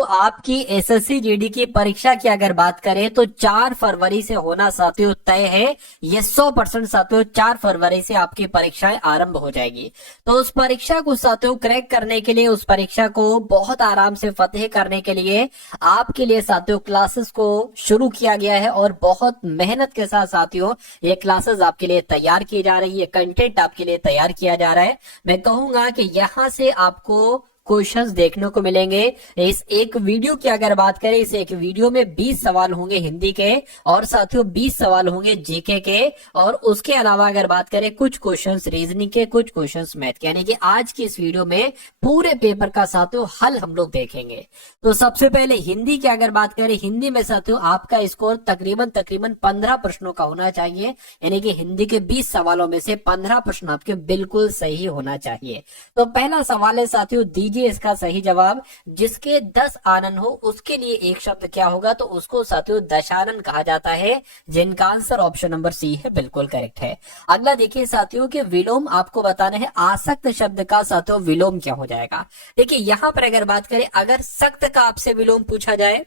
तो आपकी SSC GD की परीक्षा की अगर बात करें तो 4 फरवरी से होना साथियों तय है। ये 100% साथियों 4 फरवरी से आपकी परीक्षाएं आरंभ हो जाएगी। तो उस परीक्षा को साथियों क्रैक करने के लिए, उस परीक्षा को बहुत आराम से फतेह करने के लिए आपके लिए साथियों क्लासेस को शुरू किया गया है और बहुत मेहनत के साथ साथियों ये क्लासेस आपके लिए तैयार की जा रही है, कंटेंट आपके लिए तैयार किया जा रहा है। मैं कहूंगा कि यहां से आपको क्वेश्चंस देखने को मिलेंगे। इस एक वीडियो की अगर बात करें, इस एक वीडियो में 20 सवाल होंगे हिंदी के और साथियों 20 सवाल होंगे जीके के, और उसके अलावा अगर बात करें कुछ क्वेश्चंस रीजनिंग के, कुछ क्वेश्चंस मैथ के। यानी कि आज की इस वीडियो में पूरे पेपर का साथियों हल हम लोग देखेंगे। तो सबसे पहले हिंदी की अगर बात करें, हिंदी में साथियों आपका स्कोर तकरीबन 15 प्रश्नों का होना चाहिए। यानी कि हिंदी के 20 सवालों में से 15 प्रश्न आपके बिल्कुल सही होना चाहिए। तो पहला सवाल है साथियों, दीजिए इसका सही जवाब। जिसके 10 आनन हो उसके लिए एक शब्द क्या होगा? तो उसको साथियों दशानन कहा जाता है, जिनका आंसर ऑप्शन नंबर सी है, बिल्कुल करेक्ट है। अगला देखिए साथियों कि विलोम आपको बताना है। आसक्त शब्द का साथियों विलोम क्या हो जाएगा? देखिए यहां पर अगर बात करें, अगर सख्त का आपसे विलोम पूछा जाए,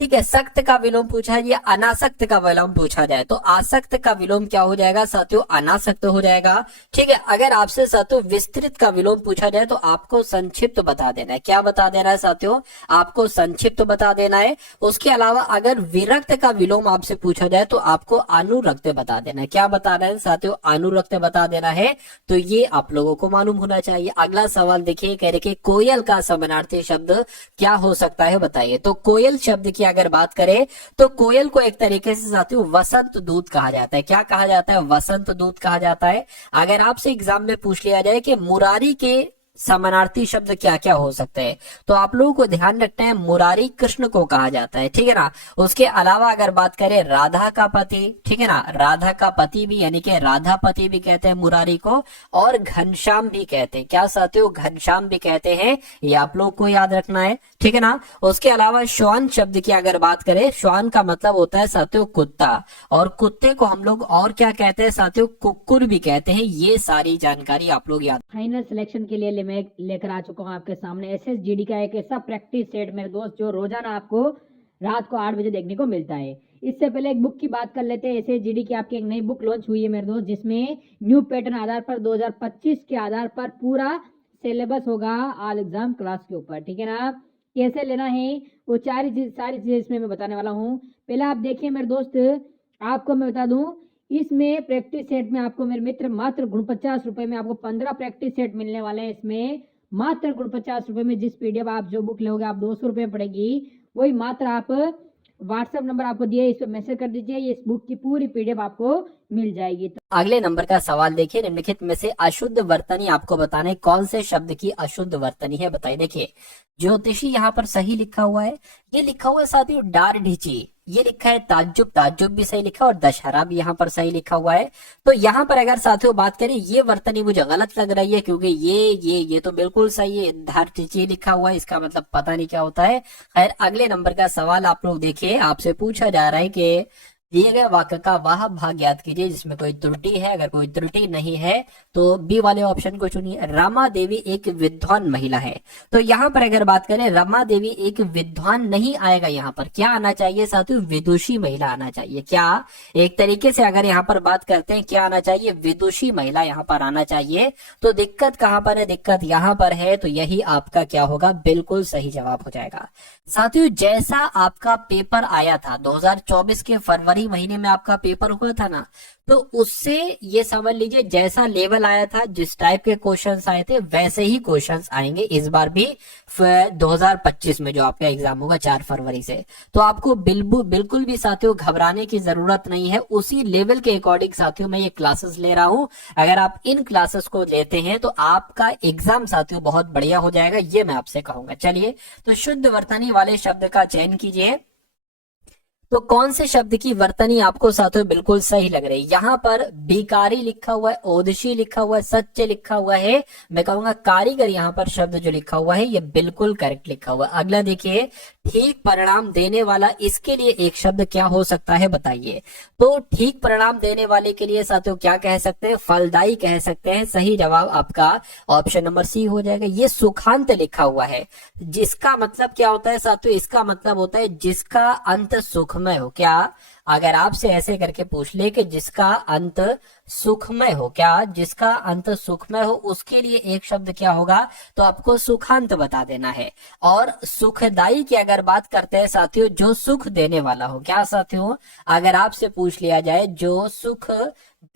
ठीक है, सख्त का विलोम पूछा है या अनासक्त का विलोम पूछा जाए, तो आसक्त का विलोम क्या हो जाएगा साथियों? अनासक्त हो जाएगा। ठीक है, अगर आपसे साथियों विस्तृत का विलोम पूछा जाए तो आपको संक्षिप्त बता देना है। क्या बता देना है साथियों? आपको संक्षिप्त बता देना है। उसके अलावा अगर विरक्त का विलोम आपसे पूछा जाए तो आपको अनुरक्त बता देना है। क्या बताना है साथियों? अनुरक्त बता देना है। तो ये आप लोगों को मालूम होना चाहिए। अगला सवाल देखिए, कह रहे कि कोयल का समानार्थी शब्द क्या हो सकता है, बताइए। तो कोयल शब्द की अगर बात करें तो कोयल को एक तरीके से साथियों वसंत दूत कहा जाता है। क्या कहा जाता है? वसंत दूत कहा जाता है। अगर आपसे एग्जाम में पूछ लिया जाए कि मुरारी के समानार्थी शब्द क्या क्या हो सकते हैं, तो आप लोगों को ध्यान रखना है मुरारी कृष्ण को कहा जाता है, ठीक है ना। उसके अलावा अगर बात करें राधा का पति, ठीक है ना, राधा का पति भी यानी कि राधा पति भी कहते हैं मुरारी को, और घनश्याम भी कहते हैं। क्या साथियों? घनश्याम भी कहते हैं। ये आप लोग को याद रखना है, ठीक है ना। उसके अलावा श्वान शब्द की अगर बात करें, श्वान का मतलब होता है साथियों कुत्ता, और कुत्ते को हम लोग और क्या कहते हैं साथियों? कुक्कुर भी कहते हैं। ये सारी जानकारी आप लोग याद। फाइनल सिलेक्शन के लिए मैं लेकर आ चुका हूँ आपके सामने एसएसजीडी का एक ऐसा प्रैक्टिस सेट मेरे दोस्त, जो रोजाना आपको रात को 8 बजे देखने को मिलता है। इससे पहले एक बुक की बात कर लेते हैं। एसएसजीडी की आपकी एक नई बुक लॉन्च हुई है मेरे दोस्त, जिसमें न्यू पैटर्न आधार पर 2025 के आधार पर पूरा सिलेबस होगा ऑल एग्जाम क्लास के ऊपर, ठीक है ना। कैसे लेना है वो सारी चीजें इसमें मैं बताने वाला हूँ। पहले आप देखिए मेरे दोस्त, आपको मैं बता दूं, इसमें प्रैक्टिस सेट में आपको मेरे मित्र मात्र 49 रुपए में आपको 15 प्रैक्टिस सेट मिलने वाले हैं। इसमें मात्र 49 रुपए में जिस पीडीएफ आप जो बुक लोगे आप 200 रुपए पड़ेगी, वही मात्र आप व्हाट्सएप नंबर आपको दिए, इस पर मैसेज कर दीजिए, ये इस बुक की पूरी पीडीएफ आपको मिल जाएगी। तो अगले नंबर का सवाल देखिए, निम्नलिखित में से अशुद्ध वर्तनी आपको बताना है। कौन से शब्द की अशुद्ध वर्तनी है, बताइए। देखिए ज्योतिषी यहाँ पर सही लिखा हुआ है। ये लिखा हुआ है साथियों डार ढीची, ये लिखा है ताज्जुब, ताज्जुब भी सही लिखा है, और दशहरा भी यहाँ पर सही लिखा हुआ है। तो यहाँ पर अगर साथियों बात करें, ये वर्तनी मुझे गलत लग रही है, क्योंकि ये तो बिल्कुल सही है, धार ढीची लिखा हुआ है, इसका मतलब पता नहीं क्या होता है। खैर अगले नंबर का सवाल आप लोग देखिए, आपसे पूछा जा रहा है कि दिए गए वाक्य का वह भाग ज्ञात कीजिए जिसमें कोई त्रुटि है। अगर कोई त्रुटि नहीं है तो बी वाले ऑप्शन को चुनिए। रमा देवी एक विद्वान महिला है। तो यहाँ पर अगर बात करें, रमा देवी एक विद्वान नहीं आएगा, यहाँ पर क्या आना चाहिए साथियों? विदुषी महिला आना चाहिए। क्या एक तरीके से अगर यहाँ पर बात करते हैं, क्या आना चाहिए? विदुषी महिला यहाँ पर आना चाहिए। तो दिक्कत कहाँ पर है? दिक्कत यहाँ पर है। तो यही आपका क्या होगा? बिल्कुल सही जवाब हो जाएगा। साथियों जैसा आपका पेपर आया था 2024 के फरवरी महीने में आपका पेपर हुआ था ना, तो उससे ये समझ लीजिए जैसा लेवल आया था, जिस टाइप के क्वेश्चंस आए थे, वैसे ही क्वेश्चंस आएंगे इस बार भी 2025 में जो आपका एग्जाम होगा 4 फरवरी से। तो आपको बिल्कुल भी साथियों घबराने की जरूरत नहीं है। उसी लेवल के अकॉर्डिंग साथियों मैं ये क्लासेस ले रहा हूं। अगर आप इन क्लासेस को लेते हैं तो आपका एग्जाम साथियों बहुत बढ़िया हो जाएगा, ये मैं आपसे कहूंगा। चलिए तो शुद्ध वर्तनी वाले शब्द का चयन कीजिए। तो कौन से शब्द की वर्तनी आपको साथियों बिल्कुल सही लग रही है? यहाँ पर भिखारी लिखा हुआ है, ओदशी लिखा हुआ है, सच्चे लिखा हुआ है, मैं कहूंगा कारीगर यहाँ पर शब्द जो लिखा हुआ है ये बिल्कुल करेक्ट लिखा हुआ है। अगला देखिए, ठीक परिणाम देने वाला, इसके लिए एक शब्द क्या हो सकता है बताइए? तो ठीक परिणाम देने वाले के लिए साथियों क्या कह सकते हैं? फलदायी कह सकते हैं। सही जवाब आपका ऑप्शन नंबर सी हो जाएगा। ये सुखांत लिखा हुआ है, जिसका मतलब क्या होता है साथियों? इसका मतलब होता है जिसका अंत सुखमय हो। क्या? अगर आपसे ऐसे करके पूछ ले कि जिसका अंत सुखमय हो, क्या जिसका अंत सुखमय हो, उसके लिए एक शब्द क्या होगा? तो आपको सुखांत बता देना है। और सुखदाई की अगर बात करते हैं साथियों, जो सुख देने वाला हो। क्या साथियों? अगर आपसे पूछ लिया जाए जो सुख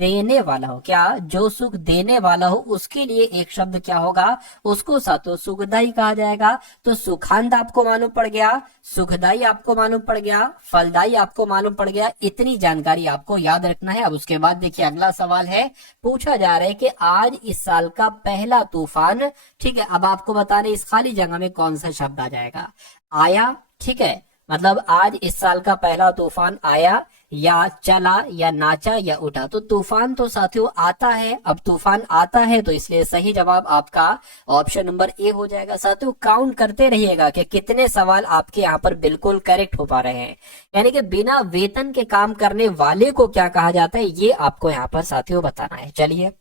देने वाला हो, क्या जो सुख देने वाला हो, उसके लिए एक शब्द क्या होगा? उसको साथियों सुखदाई कहा जाएगा। तो सुखांत आपको मालूम पड़ गया, सुखदाई आपको मालूम पड़ गया, फलदाई आपको मालूम पड़ गया। इतनी जानकारी आपको याद रखना है। अब उसके बाद देखिए अगला सवाल है, पूछा जा रहा है कि आज इस साल का पहला तूफान, ठीक है, अब आपको बताने इस खाली जगह में कौन सा शब्द आ जाएगा? आया, ठीक है, मतलब आज इस साल का पहला तूफान आया, या चला, या नाचा, या उठा। तो तूफान तो साथियों आता है। अब तूफान आता है तो इसलिए सही जवाब आपका ऑप्शन नंबर ए हो जाएगा। साथियों काउंट करते रहिएगा कि कितने सवाल आपके यहाँ पर बिल्कुल करेक्ट हो पा रहे हैं। यानी कि बिना वेतन के काम करने वाले को क्या कहा जाता है, ये आपको यहाँ पर साथियों बताना है। चलिए,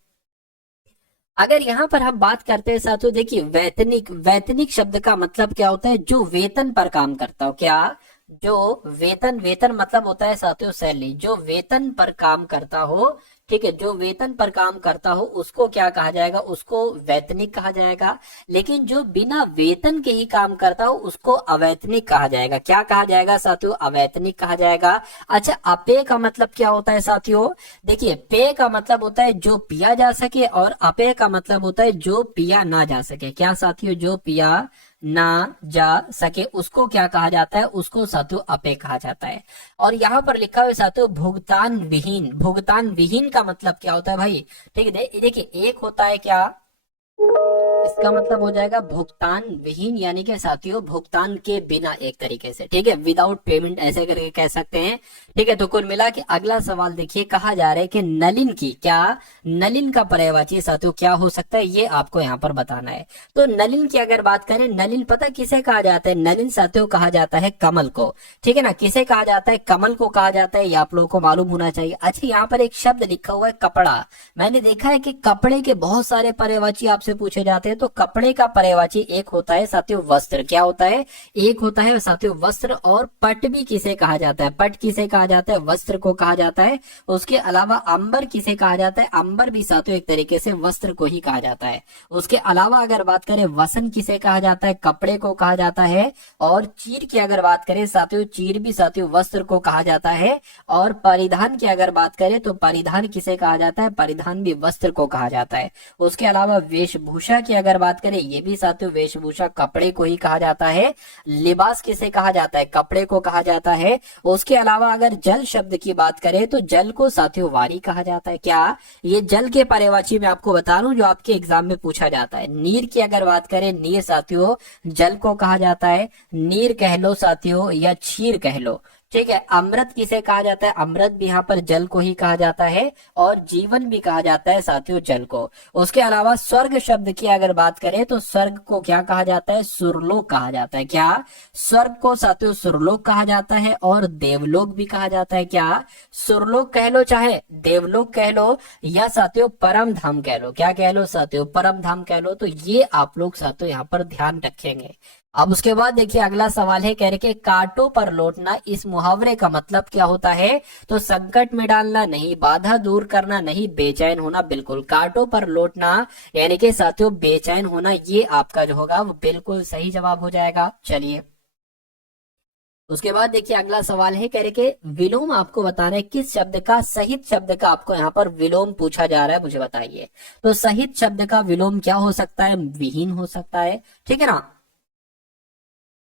अगर यहाँ पर हम बात करते हैं साथियों, देखिए वैतनिक, वैतनिक शब्द का मतलब क्या होता है? जो वेतन पर काम करता हो। क्या? जो वेतन, वेतन मतलब होता है साथियों सैलरी। जो वेतन पर काम करता हो, ठीक है, जो वेतन पर काम करता हो उसको क्या कहा जाएगा? उसको वैतनिक कहा जाएगा। लेकिन जो बिना वेतन के ही काम करता हो उसको अवैतनिक कहा जाएगा। क्या कहा जाएगा साथियों? अवैतनिक कहा जाएगा। अच्छा, अपेय का मतलब क्या होता है साथियों? देखिए, पेय का मतलब होता है जो पिया जा सके, और अपेय का मतलब होता है जो पिया ना जा सके। क्या साथियों? जो पिया ना जा सके उसको क्या कहा जाता है? उसको साथियों अपेय कहा जाता है। और यहाँ पर लिखा हुआ है साथियों भुगतान विहीन। भुगतान विहीन का मतलब क्या होता है भाई? ठीक है, देखिए एक होता है क्या, इसका मतलब हो जाएगा भुगतान विहीन, यानी कि साथियों भुगतान के बिना, एक तरीके से, ठीक है, विदाउट पेमेंट ऐसे करके कह सकते हैं। ठीक है, तो कुल मिला के अगला सवाल देखिए, कहा जा रहा है कि नलिन की, क्या नलिन का पर्यायवाची साथियों क्या हो सकता है? ये आपको यहाँ पर बताना है। तो नलिन की अगर बात करें, नलिन पता किसे कहा जाता है? नलिन साथियों कहा जाता है कमल को। ठीक है ना, किसे कहा जाता है? कमल को कहा जाता है। ये आप लोगों को मालूम होना चाहिए। अच्छा, यहाँ पर एक शब्द लिखा हुआ है कपड़ा। मैंने देखा है कि कपड़े के बहुत सारे पर्यायवाची आपसे पूछे जाते हैं। तो कपड़े का पर्यायवाची एक होता है साथियों वस्त्र। क्या होता है? एक होता है साथियों वस्त्र। और पट भी किसे कहा जाता है? पट किसे कहा जाता है? वस्त्र को कहा जाता है। उसके अलावा अंबर किसे कहा जाता है? अंबर भी साथियों एक तरीके से वस्त्र को ही कहा जाता है। उसके अलावा अगर बात करें, वसन किसे कहा जाता है? कपड़े को कहा जाता है। और चीर की अगर बात करें साथियों, चीर भी साथियों वस्त्र को कहा जाता है। और परिधान की अगर बात करें तो परिधान किसे कहा जाता है? परिधान भी वस्त्र को कहा जाता है। उसके अलावा वेशभूषा की अगर बात करें, ये भी साथियों वेशभूषा कपड़े को ही कहा जाता है। लिबास किसे कहा जाता है? कपड़े को कहा जाता है। उसके अलावा अगर जल शब्द की बात करें तो जल को साथियों वारी कहा जाता है। क्या? ये जल के पर्यायवाची मैं आपको बता रहा हूं जो आपके एग्जाम में पूछा जाता है। नीर की अगर बात करें, नीर साथियों जल को कहा जाता है। नीर कह लो साथियों, या क्षीर कह लो। ठीक है, अमृत किसे कहा जाता है? अमृत भी यहाँ पर जल को ही कहा जाता है। और जीवन भी कहा जाता है साथियों जल को। उसके अलावा स्वर्ग शब्द की अगर बात करें तो स्वर्ग को क्या कहा जाता है? सुरलोक कहा जाता है। क्या? स्वर्ग को साथियों सुरलोक कहा जाता है। और देवलोक भी कहा जाता है। क्या? सुरलोक कह लो, चाहे देवलोक कह लो, या साथियों परम धाम कह लो। क्या कह लो साथियों? परम धाम कह लो। तो ये आप लोग साथियों यहाँ पर ध्यान रखेंगे। अब उसके बाद देखिए अगला सवाल है, कह रहे कि कांटों पर लौटना, इस मुहावरे का मतलब क्या होता है? तो संकट में डालना नहीं, बाधा दूर करना नहीं, बेचैन होना। बिल्कुल, कांटों पर लौटना यानी कि साथियों बेचैन होना, ये आपका जो होगा वो बिल्कुल सही जवाब हो जाएगा। चलिए, उसके बाद देखिए अगला सवाल है, कह रहे कि विलोम आपको बताना है किस शब्द का, सहित शब्द का आपको यहाँ पर विलोम पूछा जा रहा है, मुझे बताइए। तो सहित शब्द का विलोम क्या हो सकता है? विहीन हो सकता है। ठीक है ना,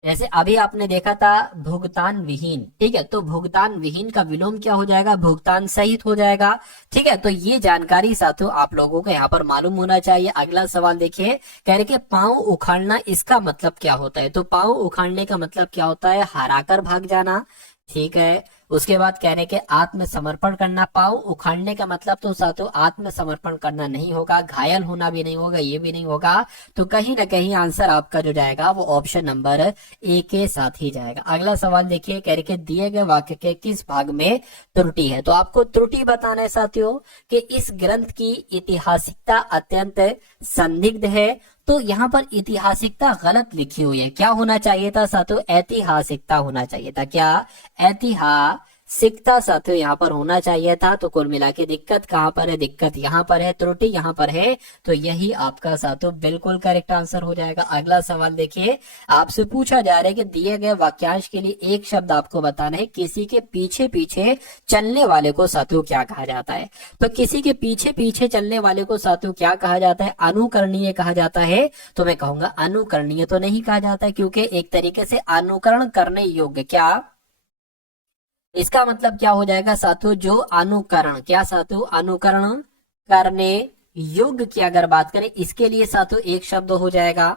जैसे अभी आपने देखा था भुगतान विहीन। ठीक है, तो भुगतान विहीन का विलोम क्या हो जाएगा? भुगतान सहित हो जाएगा। ठीक है, तो ये जानकारी साथियों आप लोगों को यहाँ पर मालूम होना चाहिए। अगला सवाल देखिए, कह रहे कि पांव उखाड़ना, इसका मतलब क्या होता है? तो पांव उखाड़ने का मतलब क्या होता है? हराकर भाग जाना। ठीक है। उसके बाद कहने के आत्मसमर्पण करना, पाँव उखाड़ने का मतलब तो साथियों आत्मसमर्पण करना नहीं होगा, घायल होना भी नहीं होगा, ये भी नहीं होगा। तो कहीं ना कहीं आंसर आपका जो जाएगा वो ऑप्शन नंबर ए के साथ ही जाएगा। अगला सवाल देखिए, कह रहे कि दिए गए वाक्य के किस भाग में त्रुटि है। तो आपको त्रुटि बताना है साथियों कि इस ग्रंथ की ऐतिहासिकता अत्यंत संदिग्ध है। तो यहाँ पर ऐतिहासिकता गलत लिखी हुई है, क्या होना चाहिए था साथियों, ऐतिहासिकता होना चाहिए था। क्या, ऐतिहासिकता साथियों यहाँ पर होना चाहिए था। तो कुल मिला के दिक्कत कहाँ पर है, दिक्कत यहाँ पर है, त्रुटि यहाँ पर है। तो यही आपका साथियों बिल्कुल करेक्ट आंसर हो जाएगा। अगला सवाल देखिए, आपसे पूछा जा रहा है कि दिए गए वाक्यांश के लिए एक शब्द आपको बताना है, किसी के पीछे पीछे चलने वाले को साथियों क्या कहा जाता है। तो किसी के पीछे पीछे चलने वाले को साथियों क्या कहा जाता है, अनुकरणीय कहा जाता है। तो मैं कहूंगा अनुकरणीय तो नहीं कहा जाता है, क्योंकि एक तरीके से अनुकरण करने योग्य, क्या इसका मतलब क्या हो जाएगा साथियों, जो अनुकरण, क्या साथियों अनुकरण करने योग्य की अगर बात करें, इसके लिए साथियों एक शब्द हो जाएगा।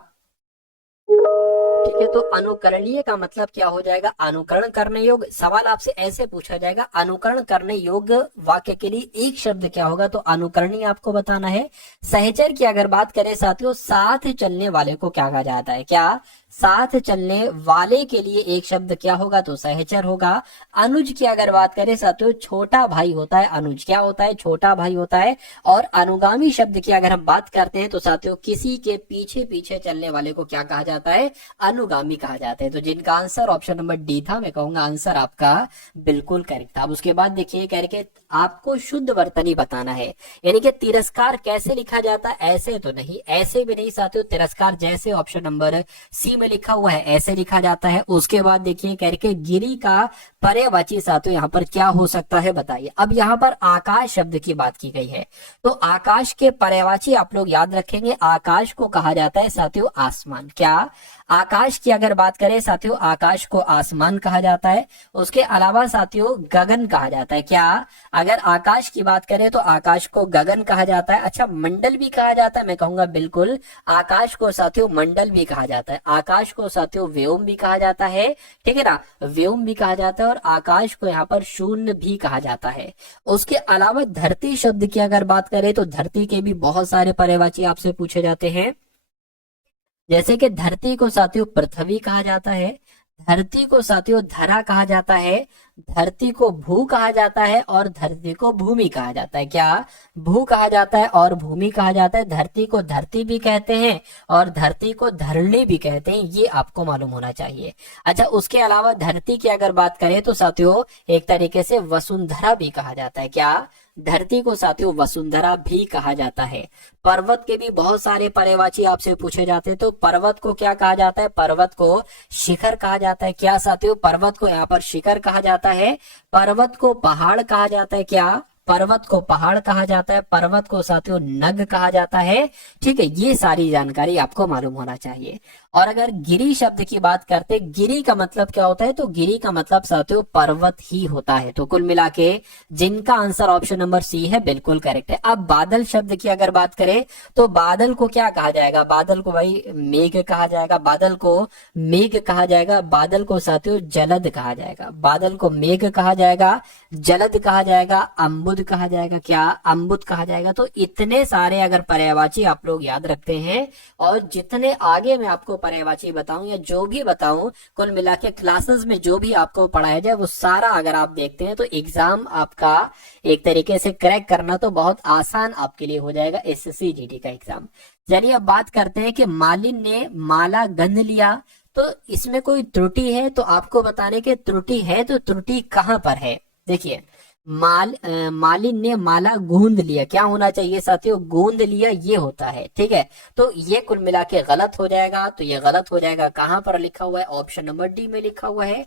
ठीक है, तो अनुकरणीय का मतलब क्या हो जाएगा, अनुकरण करने योग्य। सवाल आपसे ऐसे पूछा जाएगा, अनुकरण करने योग्य वाक्य के लिए एक शब्द क्या होगा, तो अनुकरणीय आपको बताना है। सहचर की अगर बात करें साथियों, साथ चलने वाले को क्या कहा जाता है, क्या साथ चलने वाले के लिए एक शब्द क्या होगा, तो सहचर होगा। अनुज की अगर बात करें साथियों, छोटा भाई होता है अनुज, क्या होता है, छोटा भाई होता है। और अनुगामी शब्द की अगर हम बात करते हैं तो साथियों किसी के पीछे पीछे चलने वाले को क्या कहा जाता है, अनुगामी कहा जाता है। तो जिनका आंसर ऑप्शन नंबर डी था, मैं कहूंगा आंसर आपका बिल्कुल करेक्ट था। अब उसके बाद देखिए, कह रहे आपको शुद्ध वर्तनी बताना है, यानी कि तिरस्कार कैसे लिखा जाता है, ऐसे तो नहीं, ऐसे भी नहीं साथियों, तिरस्कार जैसे ऑप्शन नंबर सी में लिखा हुआ है ऐसे लिखा जाता है। उसके बाद देखिए, कह रहे गिरी का पर्यायवाची साथियों यहाँ पर क्या हो सकता है, बताइए। अब यहाँ पर आकाश शब्द की बात की गई है, तो आकाश के पर्यायवाची आप लोग याद रखेंगे, आकाश को कहा जाता है साथियों आसमान। क्या, आकाश की अगर बात करें साथियों, आकाश को आसमान कहा जाता है। उसके अलावा साथियों गगन कहा जाता है। क्या, अगर आकाश की बात करें तो आकाश को गगन कहा जाता है। अच्छा, मंडल भी कहा जाता है, मैं कहूंगा बिल्कुल आकाश को साथियों मंडल भी कहा जाता है। आकाश को साथियों व्योम भी कहा जाता है, ठीक है ना, व्योम भी कहा जाता है। और आकाश को यहाँ पर शून्य भी कहा जाता है। उसके अलावा धरती शब्द की अगर बात करें तो धरती के भी बहुत सारे पर्यायवाची आपसे पूछे जाते हैं, जैसे कि धरती को साथियों पृथ्वी कहा जाता है, धरती को साथियों धरा कहा जाता है, धरती को भू कहा जाता है और धरती को भूमि कहा जाता है। क्या, भू कहा जाता है और भूमि कहा जाता है। धरती को धरती भी कहते हैं और धरती को धरणी भी कहते हैं, ये आपको मालूम होना चाहिए। अच्छा, उसके अलावा धरती की अगर बात करें तो साथियों एक तरीके से वसुंधरा भी कहा जाता है। क्या, धरती को साथियों वसुंधरा भी कहा जाता है। पर्वत के भी बहुत सारे पर्यायवाची आपसे पूछे जाते हैं, तो पर्वत को क्या कहा जाता है, पर्वत को शिखर कहा जाता है। क्या साथियों, पर्वत को यहाँ पर शिखर कहा जाता है, पर्वत को पहाड़ कहा जाता है। क्या, पर्वत को पहाड़ कहा जाता है, पर्वत को साथियों नग कहा जाता है। ठीक है, ये सारी जानकारी आपको मालूम होना चाहिए। और अगर गिरी शब्द की बात करते, गिरी का मतलब क्या होता है, तो गिरी का मतलब साथियों पर्वत ही होता है। तो कुल मिला के जिनका आंसर ऑप्शन नंबर सी है बिल्कुल करेक्ट है। अब बादल शब्द की अगर बात करें तो बादल को क्या कहा जाएगा, बादल को भाई मेघ कहा जाएगा, बादल को मेघ कहा जाएगा, बादल को साथियों जलद कहा जाएगा, बादल को मेघ कहा जाएगा, जलद कहा जाएगा, अम्बुद कहा जाएगा। क्या, अम्बुद कहा जाएगा। तो इतने सारे अगर पर्यायवाची आप लोग याद रखते हैं, और जितने आगे मैं आपको पर्यायवाची बताऊं या जो भी बताऊं, कुल मिला के क्लासेस में जो भी आपको पढ़ाया जाए वो सारा अगर आप देखते हैं तो एग्जाम आपका एक तरीके से क्रैक करना तो बहुत आसान आपके लिए हो जाएगा, एसएससी जीडी का एग्जाम। चलिए अब बात करते हैं कि मालिन ने माला गंध लिया, तो इसमें कोई त्रुटि है, तो आपको बताने के त्रुटि है, तो त्रुटि कहां पर है। देखिए, मालिन ने माला गूंद लिया, क्या होना चाहिए साथियों, गूंद लिया ये होता है। ठीक है, तो ये कुल मिला के गलत हो जाएगा। तो ये गलत हो जाएगा, कहां पर लिखा हुआ है, ऑप्शन नंबर डी में लिखा हुआ है,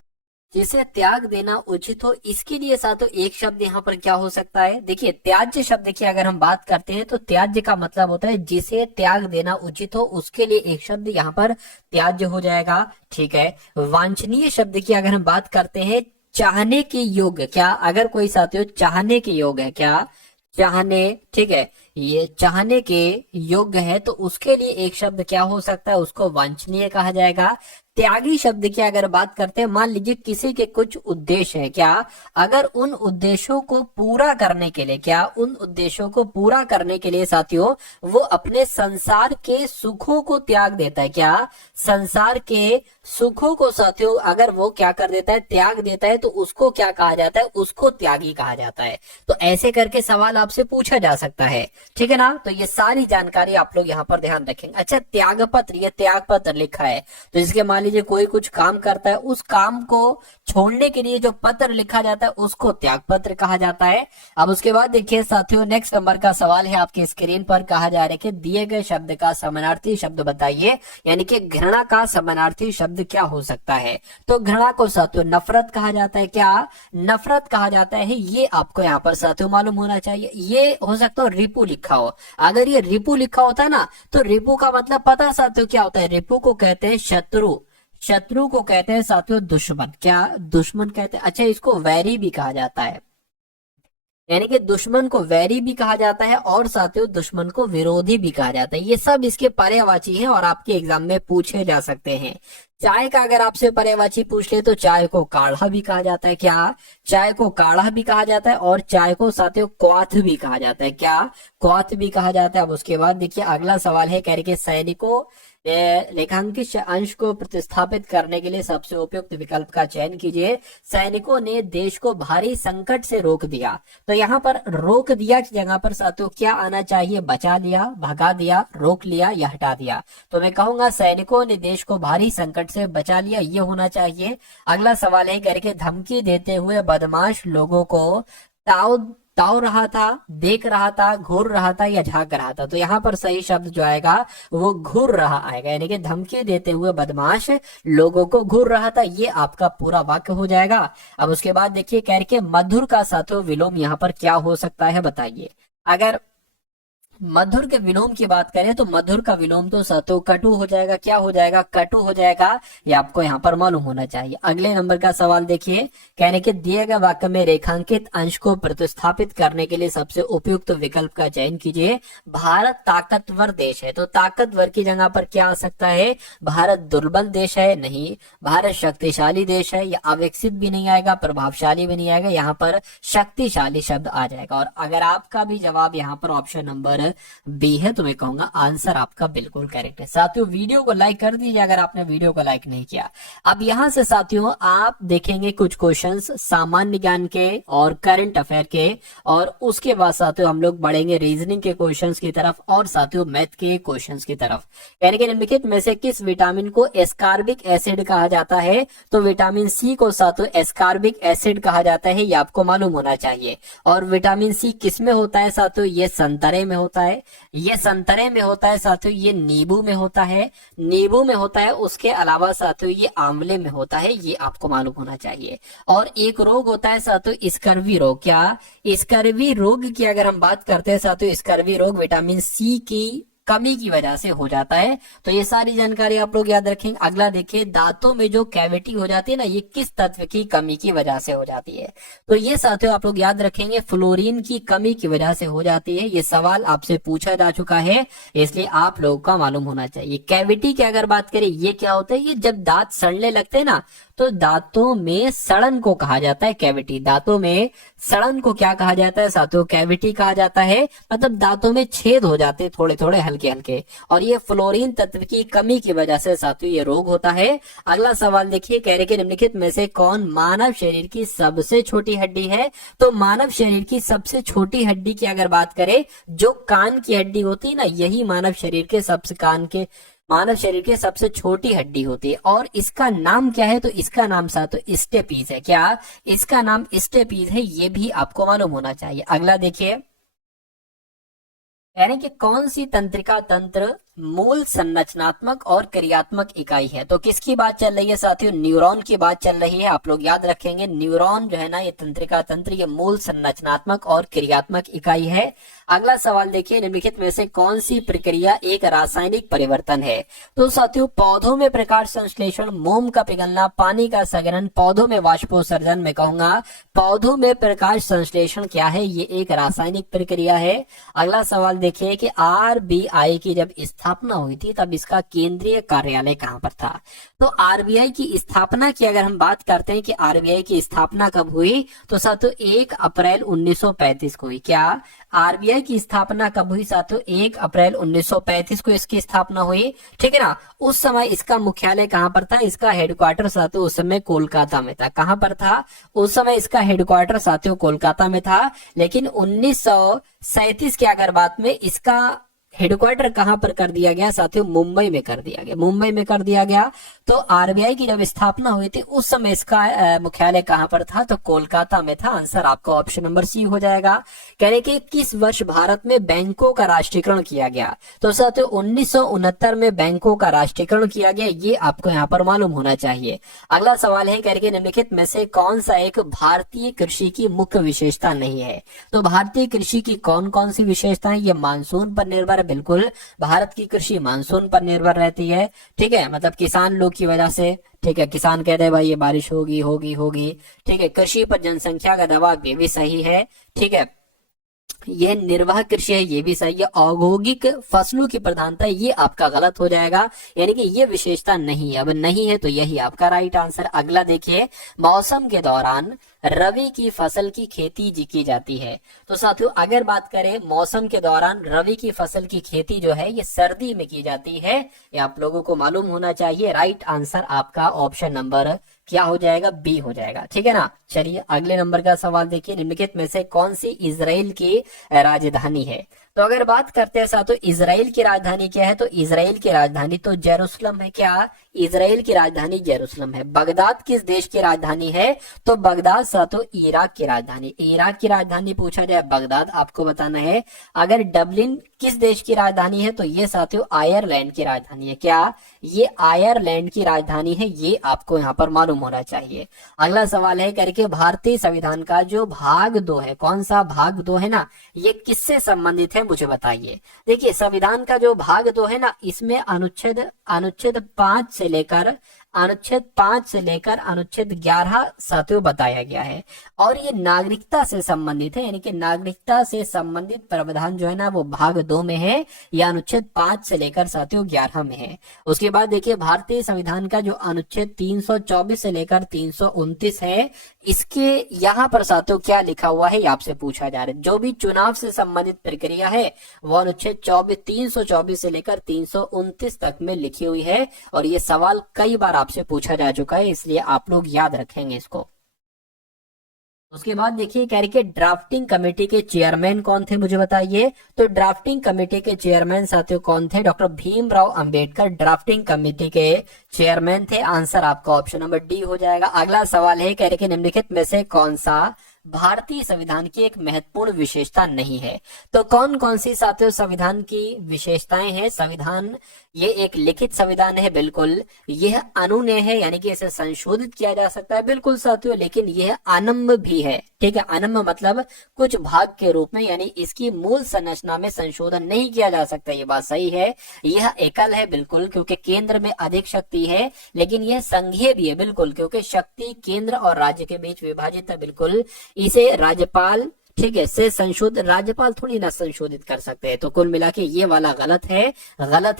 जिसे त्याग देना उचित हो। इसके लिए साथियों एक शब्द यहाँ पर क्या हो सकता है, देखिए त्याज्य शब्द की अगर हम बात करते हैं तो त्याज्य का मतलब होता है जिसे त्याग देना उचित हो, उसके लिए एक शब्द यहाँ पर त्याज्य हो जाएगा। ठीक है, वांछनीय शब्द की अगर हम बात करते हैं, चाहने के योग्य, क्या अगर कोई साथियों चाहने के योग्य है, क्या चाहने, ठीक है, ये चाहने के योग्य है, तो उसके लिए एक शब्द क्या हो सकता है, उसको वांछनीय कहा जाएगा। त्यागी शब्द की अगर बात करते हैं, मान लीजिए किसी के कुछ उद्देश्य है, क्या अगर उन उद्देश्यों को पूरा करने के लिए, क्या उन उद्देश्यों को पूरा करने के लिए साथियों वो अपने संसार के सुखों को त्याग देता है, क्या संसार के सुखों को साथियों अगर वो क्या कर देता है, त्याग देता है, तो उसको क्या कहा जाता है, उसको त्यागी कहा जाता है। तो ऐसे करके सवाल आपसे पूछा जा सकता है, ठीक है ना। तो ये सारी जानकारी आप लोग यहाँ पर ध्यान रखेंगे। अच्छा, त्याग पत्र, ये त्याग पत्र लिखा है, तो इसके मान लीजिए कोई कुछ काम करता है, उस काम को छोड़ने के लिए जो पत्र लिखा जाता है उसको त्याग पत्र कहा जाता है। अब उसके बाद देखिए साथियों, नेक्स्ट नंबर का सवाल है आपकी स्क्रीन पर, कहा जा रहा है कि दिए गए शब्द का समानार्थी शब्द बताइए, यानी कि घृणा का समानार्थी शब्द क्या हो सकता है। तो घृणा को साथियों नफरत कहा जाता है, क्या नफरत कहा जाता है, ये आपको यहाँ पर साथियों मालूम होना चाहिए। ये हो सकता है रिपु लिखा हो, अगर ये रिपु लिखा होता ना तो रिपु का मतलब पता साथियों क्या होता है, रिपु को कहते हैं शत्रु, शत्रु को कहते हैं साथियों दुश्मन, क्या दुश्मन कहते हैं। अच्छा, इसको वैरी भी कहा जाता है, यानी कि दुश्मन को वैरी भी कहा जाता है और साथियों दुश्मन को विरोधी भी कहा जाता है। ये सब इसके पर्यायवाची हैं और आपके एग्जाम में पूछे जा सकते हैं। चाय का अगर आपसे पर्यायवाची पूछ ले तो चाय को काढ़ा भी कहा जाता है, क्या चाय को काढ़ा भी कहा जाता है और चाय को साथियों क्वाथ भी कहा जाता है, क्या क्वाथ भी कहा जाता है। अब उसके बाद देखिए अगला सवाल है, कह रहे कि सैनिकों लेखांकित अंश को प्रतिस्थापित करने के लिए सबसे उपयुक्त विकल्प का चयन कीजिए। सैनिकों ने देश को भारी संकट से रोक दिया, तो यहाँ पर रोक दिया की जगह पर साथियों क्या आना चाहिए, बचा लिया, भगा दिया, रोक लिया या हटा दिया। तो मैं कहूंगा सैनिकों ने देश को भारी संकट से बचा लिया, ये होना चाहिए। अगला सवाल है, करके धमकी देते हुए बदमाश लोगों को ताव रहा था, देख रहा था, घूर रहा था या झांक रहा था। तो यहाँ पर सही शब्द जो आएगा वो घूर रहा आएगा, यानी कि धमकी देते हुए बदमाश लोगों को घूर रहा था, ये आपका पूरा वाक्य हो जाएगा। अब उसके बाद देखिए कह के मधुर का साथियों विलोम यहाँ पर क्या हो सकता है बताइए। अगर मधुर के विलोम की बात करें तो मधुर का विलोम तो साथियों कटु हो जाएगा, क्या हो जाएगा, कटु हो जाएगा, ये आपको यहाँ पर मालूम होना चाहिए। अगले नंबर का सवाल देखिए, कहने के दिए गए वाक्य में रेखांकित अंश को प्रतिस्थापित करने के लिए सबसे उपयुक्त विकल्प का चयन कीजिए। भारत ताकतवर देश है, तो ताकतवर की जगह पर क्या आ सकता है, भारत दुर्बल देश है, नहीं, भारत शक्तिशाली देश है, या अविकसित भी नहीं आएगा, प्रभावशाली भी नहीं आएगा, यहाँ पर शक्तिशाली शब्द आ जाएगा। और अगर आपका भी जवाब यहाँ पर ऑप्शन नंबर बी है तो मैं कहूंगा आंसर आपका बिल्कुल करेक्ट है। साथियों वीडियो को लाइक कर दीजिए अगर आपने वीडियो को लाइक नहीं किया। अब यहां से साथियों आप देखेंगे कुछ क्वेश्चंस सामान्य ज्ञान के और करंट अफेयर के, और उसके बाद साथियों हम लोग बढ़ेंगे रीजनिंग के क्वेश्चंस की तरफ और साथियों मैथ के क्वेश्चंस की तरफ। यानी कि निम्नलिखित में से किस विटामिन को एस्कार्बिक एसिड कहा जाता है, तो विटामिन सी को साथियों एस्कार्बिक एसिड कहा जाता है, ये आपको मालूम होना चाहिए। और विटामिन सी किस में होता है साथियों, ये संतरे में होता है, ये संतरे में होता है साथियों, ये नींबू में होता है, नींबू में होता है, उसके अलावा साथियों ये आंवले में होता है, ये आपको मालूम होना चाहिए। और एक रोग होता है साथियों स्कर्वी रोग, क्या स्कर्वी रोग की अगर हम बात करते हैं साथियों, स्कर्वी रोग विटामिन सी की कमी की वजह से हो जाता है। तो ये सारी जानकारी आप लोग याद रखेंगे। अगला देखिए दांतों में जो कैविटी हो जाती है ना, ये किस तत्व की कमी की वजह से हो जाती है, तो ये साथियों आप लोग याद रखेंगे फ्लोरीन की कमी की वजह से हो जाती है। ये सवाल आपसे पूछा जा चुका है, इसलिए आप लोगों का मालूम होना चाहिए। कैविटी की अगर बात करें ये क्या होता है, ये जब दांत सड़ने लगते हैं ना तो दांतों में सड़न को कहा जाता है कैविटी। दांतों में सड़न को क्या कहा जाता है साथियों, कैविटी कहा जाता है। मतलब दांतों में छेद हो जाते हैं थोड़े थोड़े हल्के हल्के, और ये फ्लोरीन तत्व की कमी की वजह से साथियों ये रोग होता है। अगला सवाल देखिए, कह रहे कि निम्नलिखित में से कौन मानव शरीर की सबसे छोटी हड्डी है, तो मानव शरीर की सबसे छोटी हड्डी की अगर बात करें, जो कान की हड्डी होती है ना, यही मानव शरीर के सबसे छोटी हड्डी होती है। और इसका नाम क्या है, तो इसका नाम साथियों स्टेपीज है, क्या इसका नाम स्टेपीज है, ये भी आपको मालूम होना चाहिए। अगला देखिए, यानी कि कौन सी तंत्रिका तंत्र मूल संरचनात्मक और क्रियात्मक इकाई है, तो किसकी बात चल रही है साथियों, न्यूरॉन की बात चल रही है। आप लोग याद रखेंगे न्यूरॉन जो है ना, ये तंत्रिका तंत्र ये मूल संरचनात्मक और क्रियात्मक इकाई है। अगला सवाल देखिए, निम्नलिखित में से कौन सी प्रक्रिया एक रासायनिक परिवर्तन है, तो साथियों पौधों में प्रकाश संश्लेषण, मोम का पिघलना, पानी का सघनन, पौधों में वाष्पोत्सर्जन। मैं कहूंगा पौधों में प्रकाश संश्लेषण क्या है, ये एक रासायनिक प्रक्रिया है। अगला सवाल देखिए कि RBI की जब स्थापना हुई थी तब इसका केंद्रीय कार्यालय कहाँ पर था? तो आरबीआई की स्थापना की अगर हम बात करते हैं कि आरबीआई की स्थापना कब हुई, तो साथियों 1 अप्रैल 1935 को हुई। क्या आरबीआई की स्थापना कब हुई साथियों? 1 अप्रैल 1935 को इसकी स्थापना हुई, ठीक है ना। उस समय इसका मुख्यालय कहाँ पर था? इसका हेडक्वार्टर साथियों उस समय कोलकाता में था। कहाँ पर था? उस समय इसका हेडक्वार्टर साथियों कोलकाता में था। लेकिन 1937 की अगर बात में इसका हेडक्वार्टर कहां पर कर दिया गया साथियों? मुंबई में कर दिया गया, मुंबई में कर दिया गया। तो आरबीआई की जब स्थापना हुई थी उस समय इसका मुख्यालय कहां पर था? तो कोलकाता में था। आंसर आपका ऑप्शन नंबर सी हो जाएगा। कह रहे कि किस वर्ष भारत में बैंकों का राष्ट्रीयकरण किया गया? तो साथियों 1969 में बैंकों का राष्ट्रीयकरण किया गया, ये आपको यहाँ पर मालूम होना चाहिए। अगला सवाल है, कह रहे कि निम्नलिखित में से कौन सा एक भारतीय कृषि की मुख्य विशेषता नहीं है? तो भारतीय कृषि की कौन कौन सी विशेषता है? ये मानसून पर निर्भर, बिल्कुल भारत की कृषि मानसून पर निर्भर रहती है, ठीक है, मतलब किसान लोग की वजह से, ठीक है, किसान कहते हैं भाई ये बारिश होगी होगी होगी, ठीक है। कृषि पर जनसंख्या का दबाव, ये भी सही है, ठीक है। यह निर्वाह कृषि है, ये भी सही है। औद्योगिक फसलों की प्रधानता, ये आपका गलत हो जाएगा, यानी कि ये विशेषता नहीं है। अब नहीं है तो यही आपका राइट आंसर। अगला देखिए, मौसम के दौरान रबी की फसल की खेती की जाती है। तो साथियों अगर बात करें मौसम के दौरान रबी की फसल की खेती जो है ये सर्दी में की जाती है, ये आप लोगों को मालूम होना चाहिए। राइट आंसर आपका ऑप्शन नंबर क्या हो जाएगा? बी हो जाएगा, ठीक है ना। चलिए अगले नंबर का सवाल देखिए, निम्नलिखित में से कौन सी इजराइल की राजधानी है? तो अगर बात करते हैं साथियों इजराइल की राजधानी क्या है? तो इजराइल की राजधानी तो जेरूसलम है। क्या इजराइल की राजधानी जेरूसलम है। बगदाद किस देश की राजधानी है? तो बगदाद साथियों इराक की राजधानी, इराक की राजधानी पूछा जाए बगदाद आपको बताना है। अगर डबलिन किस देश की राजधानी है? तो ये साथियों आयरलैंड की राजधानी है। क्या ये आयरलैंड की राजधानी है? ये आपको यहाँ पर मालूम होना चाहिए। अगला सवाल है करके भारतीय संविधान का जो भाग 2 है, कौन सा भाग 2 है ना, ये किससे संबंधित है मुझे बताइए। देखिए संविधान का जो भाग 2 है ना, इसमें अनुच्छेद 5 से लेकर अनुच्छेद 11 साथियों बताया गया है, और ये नागरिकता से संबंधित है, यानी कि नागरिकता से संबंधित प्रावधान जो है ना वो भाग 2 में है, या अनुच्छेद 5 से लेकर साथियों 11 में है। उसके बाद देखिए भारतीय संविधान का जो अनुच्छेद 324 से लेकर 329 है, इसके यहाँ पर साथियों क्या लिखा हुआ है ये आपसे पूछा जा रहा है। जो भी चुनाव से संबंधित प्रक्रिया है वो अनुच्छेद 324 से लेकर 329 तक में लिखी हुई है, और ये सवाल कई बार आपसे पूछा जा चुका है, इसलिए आप लोग याद रखेंगे इसको। उसके बाद देखिए कह रही कि ड्राफ्टिंग कमेटी के चेयरमैन कौन थे मुझे बताइए। तो ड्राफ्टिंग कमेटी के चेयरमैन साथियों कौन थे? Doctor Bhimrao Ambedkar drafting committee के चेयरमैन थे। आंसर आपका ऑप्शन नंबर डी हो जाएगा। अगला सवाल है कह रहे कि निम्नलिखित में से कौन सा भारतीय संविधान की एक महत्वपूर्ण विशेषता नहीं है? तो कौन कौन सी साथियों संविधान की विशेषताएं हैं? संविधान ये एक लिखित संविधान है, बिल्कुल। यह अनुनय है, यानी कि इसे संशोधित किया जा सकता है, बिल्कुल साथियों। लेकिन यह अनम्य भी है, ठीक है। अनम्य मतलब कुछ भाग के रूप में, यानी इसकी मूल संरचना में संशोधन नहीं किया जा सकता, ये बात सही है। यह एकल है, बिल्कुल, क्योंकि केंद्र में अधिक शक्ति है। लेकिन यह संघीय भी है, बिल्कुल, क्योंकि शक्ति केंद्र और राज्य के बीच विभाजित है, बिल्कुल। इसे राज्यपाल, ठीक है, से संशोधित, राज्यपाल थोड़ी ना संशोधित कर सकते हैं। तो कुल मिला के ये वाला गलत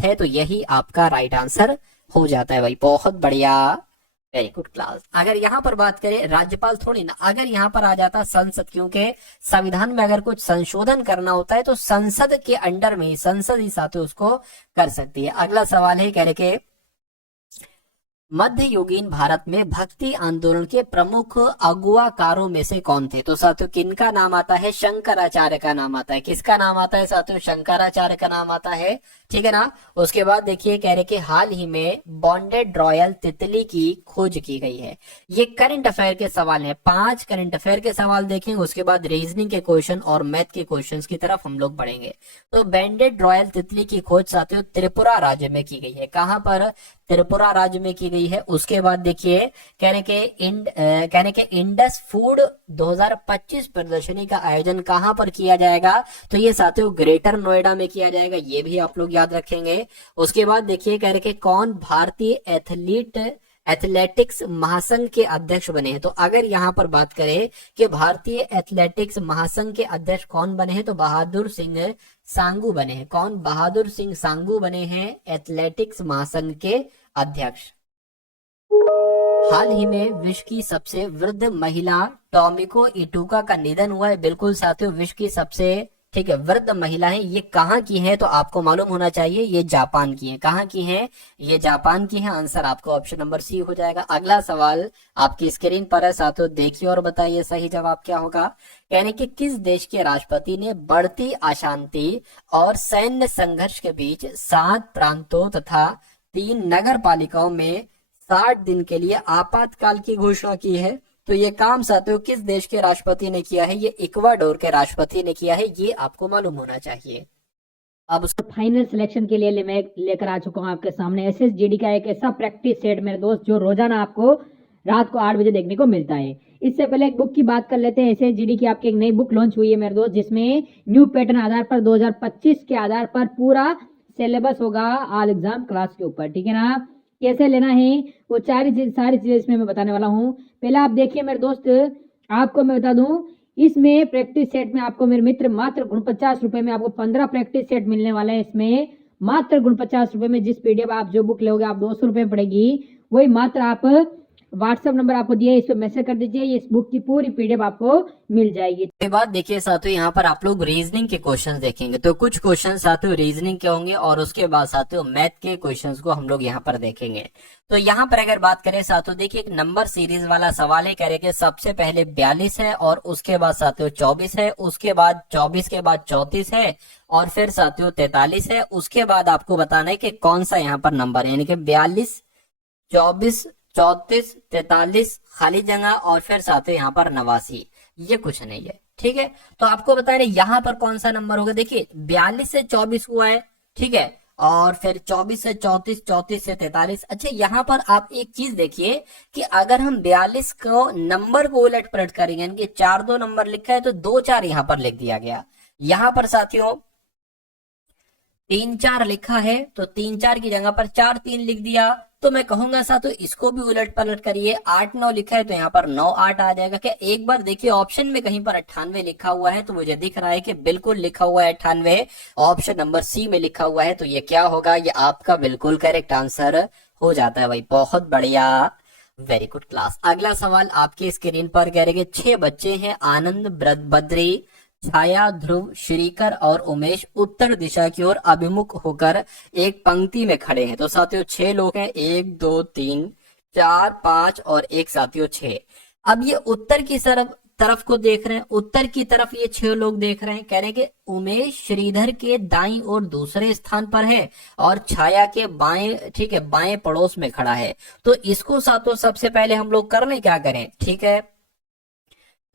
है, तो यही आपका राइट आंसर हो जाता है भाई। बहुत बढ़िया, वेरी गुड क्लास। अगर यहाँ पर बात करें राज्यपाल थोड़ी ना, अगर यहाँ पर आ जाता संसद, क्योंकि संविधान में अगर कुछ संशोधन करना होता है तो संसद के अंडर में ही, संसद ही साथ उसको कर सकती है। अगला सवाल है कह रहे कि मध्ययुगीन भारत में भक्ति आंदोलन के प्रमुख अगुवाकारों में से कौन थे? तो साथियों किनका नाम आता है? शंकराचार्य का नाम आता है। किसका नाम आता है साथियों? शंकराचार्य का नाम आता है, ठीक है ना। उसके बाद देखिए कह रहे कि हाल ही में बॉन्डेड रॉयल तितली की खोज की गई है। ये करंट अफेयर के सवाल हैं, 5 करंट अफेयर के सवाल देखेंगे, उसके बाद रीजनिंग के क्वेश्चन और मैथ के क्वेश्चन की तरफ हम लोग बढ़ेंगे। तो बैंडेड रॉयल तितली की खोज साथियों त्रिपुरा राज्य में की गई है। कहां पर? त्रिपुरा राज्य में की गई है। उसके बाद देखिए कहने के इंडस फूड 2025 प्रदर्शनी का आयोजन कहां पर किया जाएगा? तो ये साथियों ग्रेटर नोएडा में किया जाएगा, ये भी आप लोग याद रखेंगे। उसके बाद देखिए कह रहे कि कौन भारतीय एथलेटिक्स महासंघ के अध्यक्ष बने हैं। तो अगर यहाँ पर बात करें कि भारतीय एथलेटिक्स महासंघ के अध्यक्ष कौन बने हैं, तो बहादुर सिंह सांगू बने हैं। कौन? बहादुर सिंह सांगू बने हैं एथलेटिक्स महासंघ के अध्यक्ष। हाल ही में विश्व की सबसे वृद्ध महिला टोमिको इटूका का निधन हुआ है। बिल्कुल साथियों, विश्व की सबसे वृद्ध महिला है। ये कहाँ की है? तो आपको मालूम होना चाहिए, ये जापान की है। कहाँ की है? ये जापान की है। आंसर आपको ऑप्शन नंबर सी हो जाएगा। अगला सवाल आपकी स्क्रीन पर है साथियों, देखिए और बताइए सही जवाब क्या होगा। यानी कि किस देश के राष्ट्रपति ने बढ़ती अशांति और सैन्य संघर्ष के बीच 7 प्रांतों तथा 3 नगर पालिकाओं में 60 दिन के लिए आपातकाल की घोषणा की है? तो ये काम साथियों किस देश के राष्ट्रपति ने किया है? ये इक्वाडोर के राष्ट्रपति ने किया है। ये आपको मालूम होना चाहिए। अब फाइनल सिलेक्शन के लिए मैं लेकर आ चुका हूँ आपके सामने एसएसजीडी का एक ऐसा प्रैक्टिस सेट मेरे दोस्त, जो रोजाना आपको रात को 8 बजे देखने को मिलता है। इससे पहले एक बुक की बात कर लेते हैं। एसएसजीडी की आपकी एक नई बुक लॉन्च हुई है मेरे दोस्त, जिसमें न्यू पैटर्न आधार पर 2025 के आधार पर पूरा सिलेबस होगा ऑल एग्जाम क्लास के ऊपर। ठीक है ना? कैसे लेना है वो सारी चीजें इसमें मैं बताने वाला हूँ। पहले आप देखिए मेरे दोस्त, आपको मैं बता दूं, इसमें प्रैक्टिस सेट में आपको मेरे मित्र मात्र 49 रुपए में आपको 15 प्रैक्टिस सेट मिलने वाले हैं। इसमें मात्र 49 रुपए में जिस पीडीएफ आप जो बुक लोगे आप 200 रुपए पड़ेगी, वही मात्र आप व्हाट्सएप नंबर आपको दिया है, इस पे मैसेज कर दीजिए, इस बुक की पूरी पीडीएफ आपको मिल जाएगी। के बाद देखिए साथियों, यहाँ पर आप लोग रीजनिंग के क्वेश्चंस देखेंगे। तो कुछ क्वेश्चन साथियों रीजनिंग के होंगे और उसके बाद साथियों मैथ के क्वेश्चंस को हम लोग यहाँ पर देखेंगे। तो यहाँ पर अगर बात करें साथियों, देखिए एक नंबर सीरीज वाला सवाल है। कह रहे कि सबसे पहले 42 है और उसके बाद साथियों 24 है, उसके बाद 24 के बाद 34 है और फिर साथियों 43 है। उसके बाद आपको बताना है कि कौन सा यहाँ पर नंबर है, यानी कि 42, 24, 34, 43 खाली जगह और फिर साथियों यहाँ पर 89, ये कुछ नहीं है। ठीक है, तो आपको बताना यहाँ पर कौन सा नंबर होगा। देखिए 42 से 24 हुआ है, ठीक है, और फिर 24 से 34, 34 से 43। अच्छा, यहाँ पर आप एक चीज देखिए कि अगर हम 42 को नंबर को उलट पलट करेंगे, यानी कि 4-2 नंबर लिखा है तो 2-4 यहाँ पर लिख दिया गया। यहाँ पर साथियों 3-4 लिखा है तो 3-4 की जगह पर 4-3 लिख दिया। तो मैं कहूंगा साथियों इसको भी उलट पलट करिए। 8-9 लिखा है तो यहाँ पर 9-8 आ जाएगा। क्या एक बार देखिए ऑप्शन में कहीं पर 98 लिखा हुआ है, तो मुझे दिख रहा है कि बिल्कुल लिखा हुआ है 98, ऑप्शन नंबर सी में लिखा हुआ है। तो ये क्या होगा? ये आपका बिल्कुल करेक्ट आंसर हो जाता है भाई। बहुत बढ़िया, वेरी गुड क्लास। अगला सवाल आपकी स्क्रीन पर कह रहे 6 बच्चे हैं, आनंद, बद्री, छाया, ध्रुव, श्रीकर और उमेश उत्तर दिशा की ओर अभिमुख होकर एक पंक्ति में खड़े हैं। तो साथियों 6 लोग हैं, 1, 2, 3, 4, 5 और एक साथियों 6। अब ये उत्तर की तरफ को देख रहे हैं, उत्तर की तरफ ये 6 लोग देख रहे हैं। कह रहे हैं कि उमेश श्रीधर के दाईं ओर दूसरे स्थान पर है और छाया के बाएं, ठीक है, बाएं पड़ोस में खड़ा है। तो इसको साथियों सबसे पहले हम लोग करने क्या करें, ठीक है,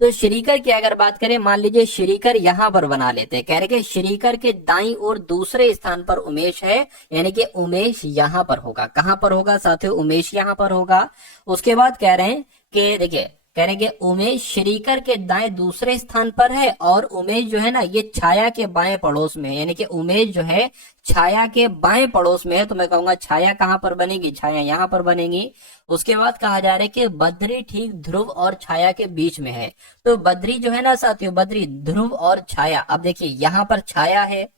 तो श्रीकर की अगर बात करें, मान लीजिए श्रीकर यहां पर बना लेते हैं। कह रहे कि श्रीकर के दाईं ओर दूसरे स्थान पर उमेश है, यानी कि उमेश यहां पर होगा। कहां पर होगा साथियों? उमेश यहां पर होगा। उसके बाद कह रहे हैं कि देखिए, कह रहे हैं कि उमेश श्रीकर के दाएं दूसरे स्थान पर है और उमेश जो है ना ये छाया के बाएं पड़ोस में है, यानी कि उमेश जो है छाया के बाएं पड़ोस में है। तो मैं कहूंगा छाया कहां पर बनेगी? छाया यहां पर बनेगी। उसके बाद कहा जा रहा है कि बद्री ठीक ध्रुव और छाया के बीच में है। तो बद्री जो है ना साथियों, बद्री, ध्रुव और छाया। अब देखिए यहां पर छाया है,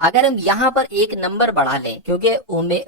अगर हम यहां पर एक नंबर बढ़ा लें, क्योंकि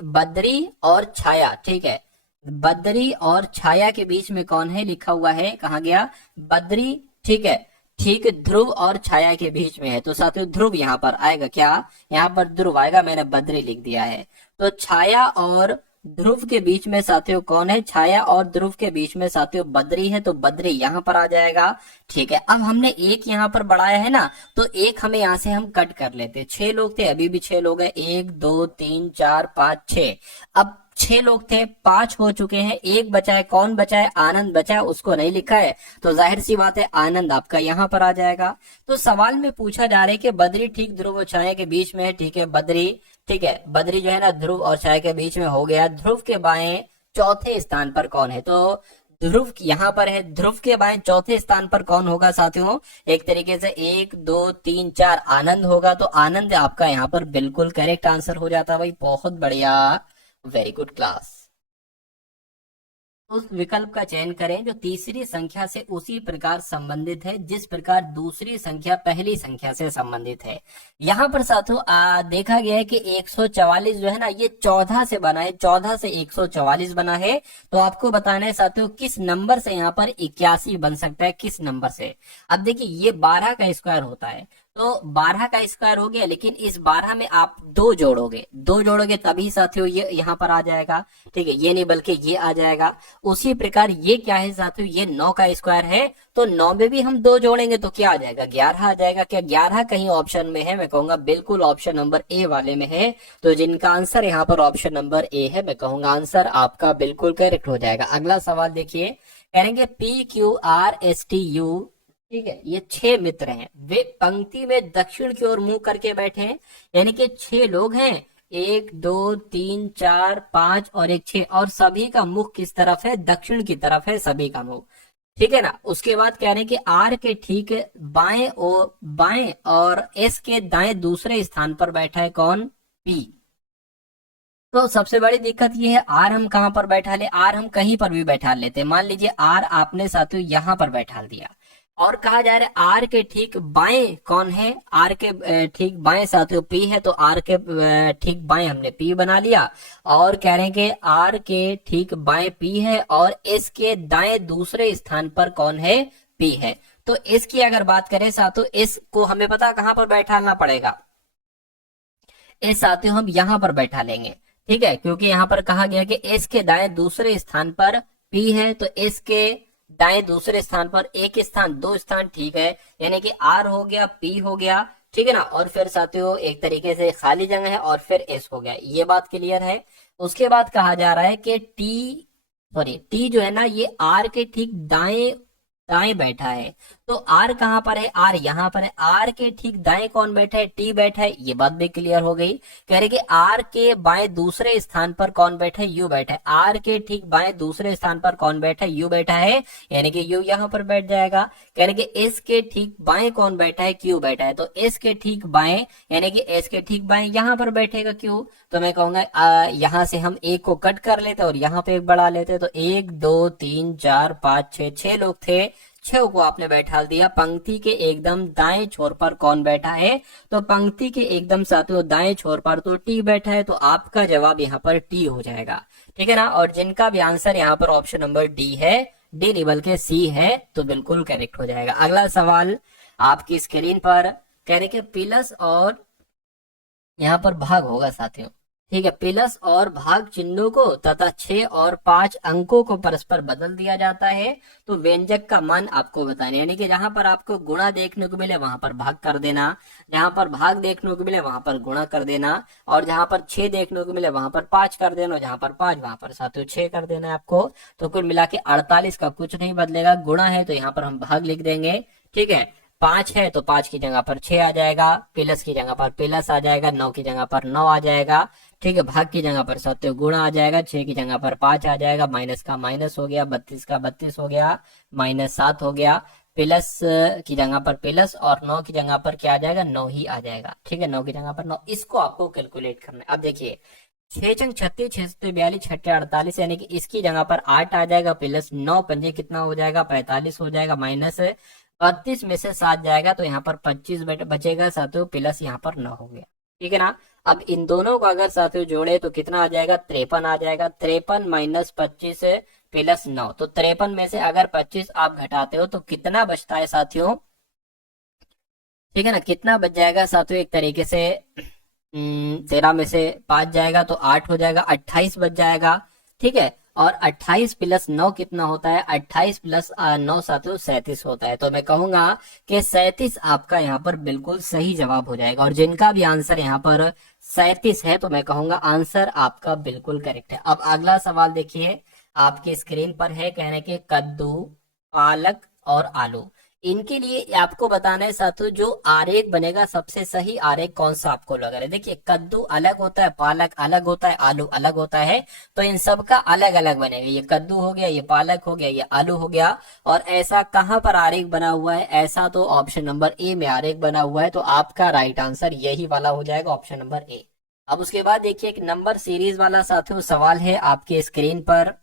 बद्री और छाया, ठीक है, बद्री और छाया के बीच में कौन है लिखा हुआ है, कहा गया? बद्री, ठीक है, ठीक ध्रुव और छाया के बीच में है। तो साथियों ध्रुव यहां पर आएगा, क्या यहां पर ध्रुव आएगा? मैंने बद्री लिख दिया है। तो छाया और ध्रुव के बीच में साथियों कौन है? छाया और ध्रुव के बीच में साथियों बद्री है, तो बद्री यहां पर आ जाएगा। ठीक है, अब हमने एक यहां पर बढ़ाया है ना, तो एक हमें यहां से हम कट कर लेते। 6 लोग थे, अभी भी 6 लोग हैं, 1, 2, 3, 4, 5, 6। अब 6 लोग थे, 5 हो चुके हैं, एक बचा है। कौन बचा है? आनंद बचा है, उसको नहीं लिखा है, तो जाहिर सी बात है आनंद आपका यहां पर आ जाएगा। तो सवाल में पूछा जा रहा है कि बद्री ठीक ध्रुव और छाया के बीच में है, ठीक है, बद्री, ठीक है, बद्री जो है ना ध्रुव और छाया के बीच में हो गया। ध्रुव के बाएं चौथे स्थान पर कौन है? तो ध्रुव यहाँ पर है, ध्रुव के बाएं चौथे स्थान पर कौन होगा साथियों? एक तरीके से 1, 2, 3, 4 आनंद होगा। तो आनंद आपका यहाँ पर बिल्कुल करेक्ट आंसर हो जाता है भाई। बहुत बढ़िया, वेरी गुड क्लास। उस विकल्प का चयन करें जो तीसरी संख्या से उसी प्रकार संबंधित है जिस प्रकार दूसरी संख्या पहली संख्या से संबंधित है। यहाँ पर साथियों देखा गया है कि 144 जो है ना ये 14 से बना है, 14 से 144 बना है। तो आपको बताना है साथियों किस नंबर से यहाँ पर 81 बन सकता है, किस नंबर से। अब देखिए ये 12 का स्क्वायर होता है, तो 12 का स्क्वायर हो गया, लेकिन इस 12 में आप दो जोड़ोगे तभी साथियों ये यहाँ पर आ जाएगा। ठीक है, ये नहीं बल्कि ये आ जाएगा। उसी प्रकार ये क्या है साथियों, ये 9 का स्क्वायर है, तो 9 में भी हम दो जोड़ेंगे तो क्या आ जाएगा, 11 आ जाएगा। क्या 11 कहीं ऑप्शन में है? मैं कहूंगा बिल्कुल ऑप्शन नंबर ए वाले में है। तो जिनका आंसर यहाँ पर ऑप्शन नंबर ए है, मैं कहूंगा आंसर आपका बिल्कुल करेक्ट हो जाएगा। अगला सवाल देखिए, कहेंगे PQRSTU, ठीक है, ये 6 मित्र हैं, वे पंक्ति में दक्षिण की ओर मुंह करके बैठे हैं, यानी कि 6 लोग हैं, 1 2 3 4 5 और एक 6, और सभी का मुख किस तरफ है, दक्षिण की तरफ है सभी का मुख। ठीक है ना। उसके बाद कह रहे हैं कि आर के ठीक बाएं और एस के दाएं दूसरे स्थान पर बैठा है कौन, पी। तो सबसे बड़ी दिक्कत ये है, आर हम कहां पर बैठा ले, आर हम कहीं पर भी बैठा लेते हैं। मान लीजिए आर आपने साथियों यहां पर बैठा दिया, और कहा जा रहा है आर के ठीक बाएं कौन है, आर के ठीक बाएं साथियों पी है, तो आर के ठीक बाएं हमने पी बना लिया। और कह रहे हैं कि आर के ठीक बाएं पी है और एस के दाएं दूसरे स्थान पर कौन है, पी है। तो एस की अगर बात करें साथियों, एस को हमें पता कहां पर बैठाना पड़ेगा, एस साथियों हम यहां पर बैठा लेंगे। ठीक है, क्योंकि यहां पर कहा गया कि एस के दाएं दूसरे स्थान पर पी है, तो एस के दाएं दूसरे स्थान पर एक स्थान, दो स्थान, ठीक है, यानी कि आर हो गया, पी हो गया, ठीक है ना, और फिर साथियों एक तरीके से खाली जगह है और फिर एस हो गया। ये बात क्लियर है। उसके बाद कहा जा रहा है कि टी जो है ना ये आर के ठीक दाएं दाएं बैठा है। तो आर कहां पर है, आर यहां पर है, आर के ठीक दाएं कौन बैठा है, टी बैठा है। ये बात भी क्लियर हो गई। कह रहे कि आर के बाएं दूसरे स्थान पर कौन बैठा है, यू बैठा है। आर के ठीक बाएं दूसरे स्थान पर कौन बैठा है, यू बैठा है, यानी कि यू यहां पर बैठ जाएगा। कह रहे कि एस के ठीक बाएं कौन बैठा है, क्यू बैठा है, तो एस के ठीक बाएं यानी कि एस के ठीक बाएं यहां पर बैठेगा क्यू। तो मैं कहूंगा यहां से हम एक को कट कर लेते और यहाँ पे एक बढ़ा लेते, तो 1 2 3 4 5 6, 6 लोग थे, 6 को आपने बैठा दिया। पंक्ति के एकदम दाएं छोर पर कौन बैठा है, तो पंक्ति के एकदम साथियों दाएं छोर पर तो टी बैठा है, तो आपका जवाब यहाँ पर टी हो जाएगा। ठीक है ना। और जिनका भी आंसर यहाँ पर ऑप्शन नंबर डी है, डी नहीं बल्कि सी है, तो बिल्कुल करेक्ट हो जाएगा। अगला सवाल आपकी स्क्रीन पर, कह रहे कि प्लस और यहाँ पर भाग होगा साथियों। ठीक है, प्लस और भाग चिन्हों को तथा 6 और 5 अंकों को परस्पर बदल दिया जाता है। तो व्यंजक का मान आपको बताना, यानी कि जहां पर आपको गुणा देखने को मिले वहां पर भाग कर देना, जहां पर भाग देखने को मिले वहां पर गुणा कर देना, और जहां पर 6 देखने को मिले वहां पर 5 कर देना, जहां पर 5 वहां पर साथियों 6 कर देना है आपको। तो कुल मिला के 48 का कुछ नहीं बदलेगा, गुणा है तो यहाँ पर हम भाग लिख देंगे। ठीक है, 5 है तो 5 की जगह पर 6 आ जाएगा, प्लस की जगह पर प्लस आ जाएगा, 9 की जगह पर 9 आ जाएगा। ठीक है, भाग की जगह पर सत्य गुणा आ जाएगा, 6 की जगह पर 5 आ जाएगा, माइनस का माइनस हो गया, 32 का 32 हो गया, -7 हो गया, प्लस की जगह पर प्लस, और 9 की जगह पर क्या आ जाएगा, 9 ही आ जाएगा। ठीक है, 9 की जगह पर 9, इसको आपको कैलकुलेट करना है। अब देखिए 6 छंग 36, 6 सत्ते 42, 6 48, यानी कि इसकी जगह पर 8 आ जाएगा, प्लस 9 पंजे कितना हो जाएगा, 45 हो जाएगा, माइनस 32 में से 7 जाएगा, तो यहाँ पर 25 बचेगा साथियों, प्लस यहाँ पर 9 हो गया। ठीक है ना। अब इन दोनों को अगर साथियों जोड़े तो कितना आ जाएगा, 53 आ जाएगा। 53 माइनस 25 प्लस 9, तो 53 में से अगर 25 आप घटाते हो तो कितना बचता है साथियों, ठीक है ना, कितना बच जाएगा साथियों, एक तरीके से 13 में से 5 जाएगा तो 8 हो जाएगा, 28 बच जाएगा। ठीक है, और 28 प्लस 9 कितना होता है, 28 प्लस 9 साथियों 37 होता है। तो मैं कहूंगा कि 37 आपका यहाँ पर बिल्कुल सही जवाब हो जाएगा। और जिनका भी आंसर यहाँ पर 37 है तो मैं कहूंगा आंसर आपका बिल्कुल करेक्ट है। अब अगला सवाल देखिए आपकी स्क्रीन पर है, कहने के कद्दू, पालक और आलू, इनके लिए आपको बताना है साथियों जो आरेख बनेगा सबसे सही आरेख कौन सा आपको लग रहा है। देखिए कद्दू अलग होता है, पालक अलग होता है, आलू अलग होता है, तो इन सब का अलग अलग बनेगा। ये कद्दू हो गया, ये पालक हो गया, ये आलू हो गया। और ऐसा कहां पर आरेख बना हुआ है, ऐसा तो ऑप्शन नंबर ए में आरेख बना हुआ है। तो आपका राइट आंसर यही वाला हो जाएगा, ऑप्शन नंबर ए। अब उसके बाद देखिए एक नंबर सीरीज वाला साथियों सवाल है आपके स्क्रीन पर,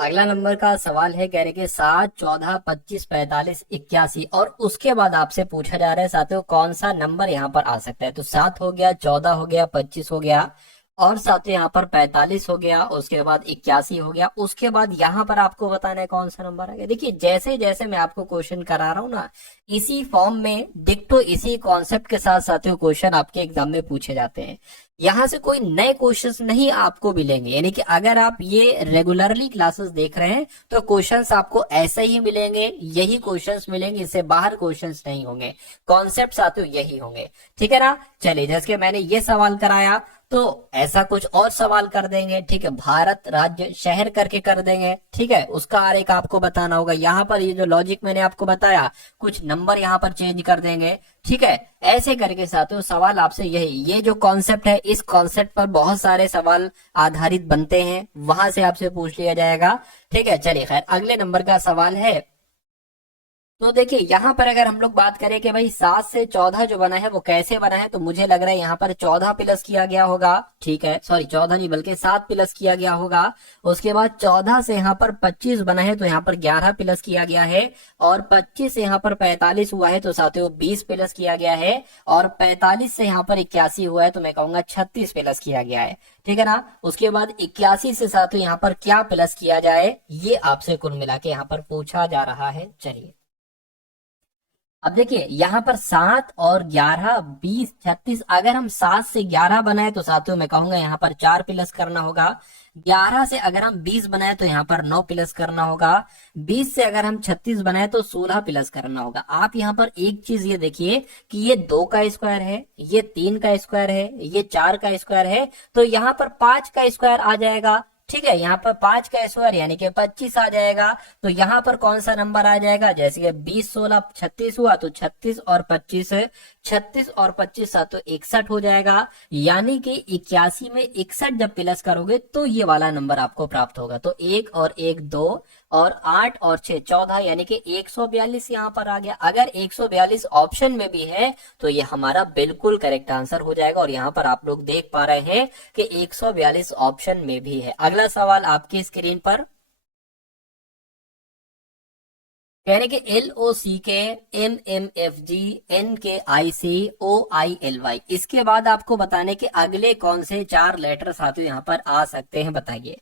अगला नंबर का सवाल है, कह रहे कि 7, 14, 25, 45, 81 और उसके बाद आपसे पूछा जा रहा है साथियों कौन सा नंबर यहाँ पर आ सकता है। तो 7 हो गया, 14 हो गया, 25 हो गया और साथियों यहाँ पर 45 हो गया, उसके बाद 81 हो गया, उसके बाद यहाँ पर आपको बताना है कौन सा नंबर आ गया। देखिए जैसे जैसे मैं आपको क्वेश्चन करा रहा हूँ ना, इसी फॉर्म में डिक्टो इसी कॉन्सेप्ट के साथ साथियों क्वेश्चन आपके एग्जाम में पूछे जाते हैं। यहाँ से कोई नए क्वेश्चंस नहीं आपको मिलेंगे, यानी कि अगर आप ये रेगुलरली क्लासेस देख रहे हैं तो क्वेश्चंस आपको ऐसे ही मिलेंगे, यही क्वेश्चंस मिलेंगे, इससे बाहर क्वेश्चंस नहीं होंगे, कॉन्सेप्ट साथियों यही होंगे, ठीक है ना। चलिए जैसे कि मैंने ये सवाल कराया तो ऐसा कुछ और सवाल कर देंगे, ठीक है, भारत राज्य शहर करके कर देंगे, ठीक है, उसका आरेख आपको बताना होगा। यहाँ पर ये जो लॉजिक मैंने आपको बताया, कुछ नंबर यहाँ पर चेंज कर देंगे, ठीक है, ऐसे करके साथियों सवाल आपसे यही, ये जो कॉन्सेप्ट है इस कॉन्सेप्ट पर बहुत सारे सवाल आधारित बनते हैं, वहां से आपसे पूछ लिया जाएगा, ठीक है। चलिए खैर अगले नंबर का सवाल है। तो देखिए यहाँ पर अगर हम लोग बात करें कि भाई 7 से 14 जो बना है वो कैसे बना है, तो मुझे लग रहा है यहाँ पर 14 प्लस किया गया होगा, ठीक है, सॉरी 14 नहीं बल्कि 7 प्लस किया गया होगा। उसके बाद 14 से यहाँ पर 25 बना है तो यहाँ पर 11 प्लस किया गया है, और 25 से यहाँ पर 45 हुआ है तो साथियों 20 प्लस किया गया है, और 45 से यहाँ पर 81 हुआ है तो मैं कहूंगा 36 प्लस किया गया है, ठीक है ना। उसके बाद 81 से साथियों यहाँ पर क्या प्लस किया जाए, ये आपसे कुल मिला के यहाँ पर पूछा जा रहा है। चलिए अब देखिए यहाँ पर 7 और 11, 20, 36, अगर हम 7 से 11 बनाए तो साथियों मैं कहूंगा यहाँ पर 4 प्लस करना होगा। 11 से अगर हम 20 बनाए तो यहाँ पर 9 प्लस करना होगा। 20 से अगर हम 36 बनाए तो 16 प्लस करना होगा। आप यहाँ पर एक चीज ये देखिए कि ये 2 का स्क्वायर है, ये 3 का स्क्वायर है, ये 4 का स्क्वायर है, तो यहाँ पर 5 का स्क्वायर आ जाएगा, ठीक है। यहाँ पर 5 का स्क्वायर यानी कि 25 आ जाएगा। तो यहाँ पर कौन सा नंबर आ जाएगा, जैसे कि 20, 16, 36 हुआ तो 36 और 25 है, 36 और 25 तो 61 हो जाएगा। यानी कि 81 में 61 जब प्लस करोगे तो ये वाला नंबर आपको प्राप्त होगा। तो 1 और 1 2 और 8 और 6 14, यानी कि 142 यहाँ पर आ गया। अगर 142 ऑप्शन में भी है तो ये हमारा बिल्कुल करेक्ट आंसर हो जाएगा, और यहाँ पर आप लोग देख पा रहे हैं कि 142 ऑप्शन में भी है। अगला सवाल आपकी स्क्रीन पर कह रहे कि LOC के MMFG NKIC OILY, इसके बाद आपको बताने के अगले कौन से 4 लेटर साथियों यहाँ पर आ सकते हैं, बताइए।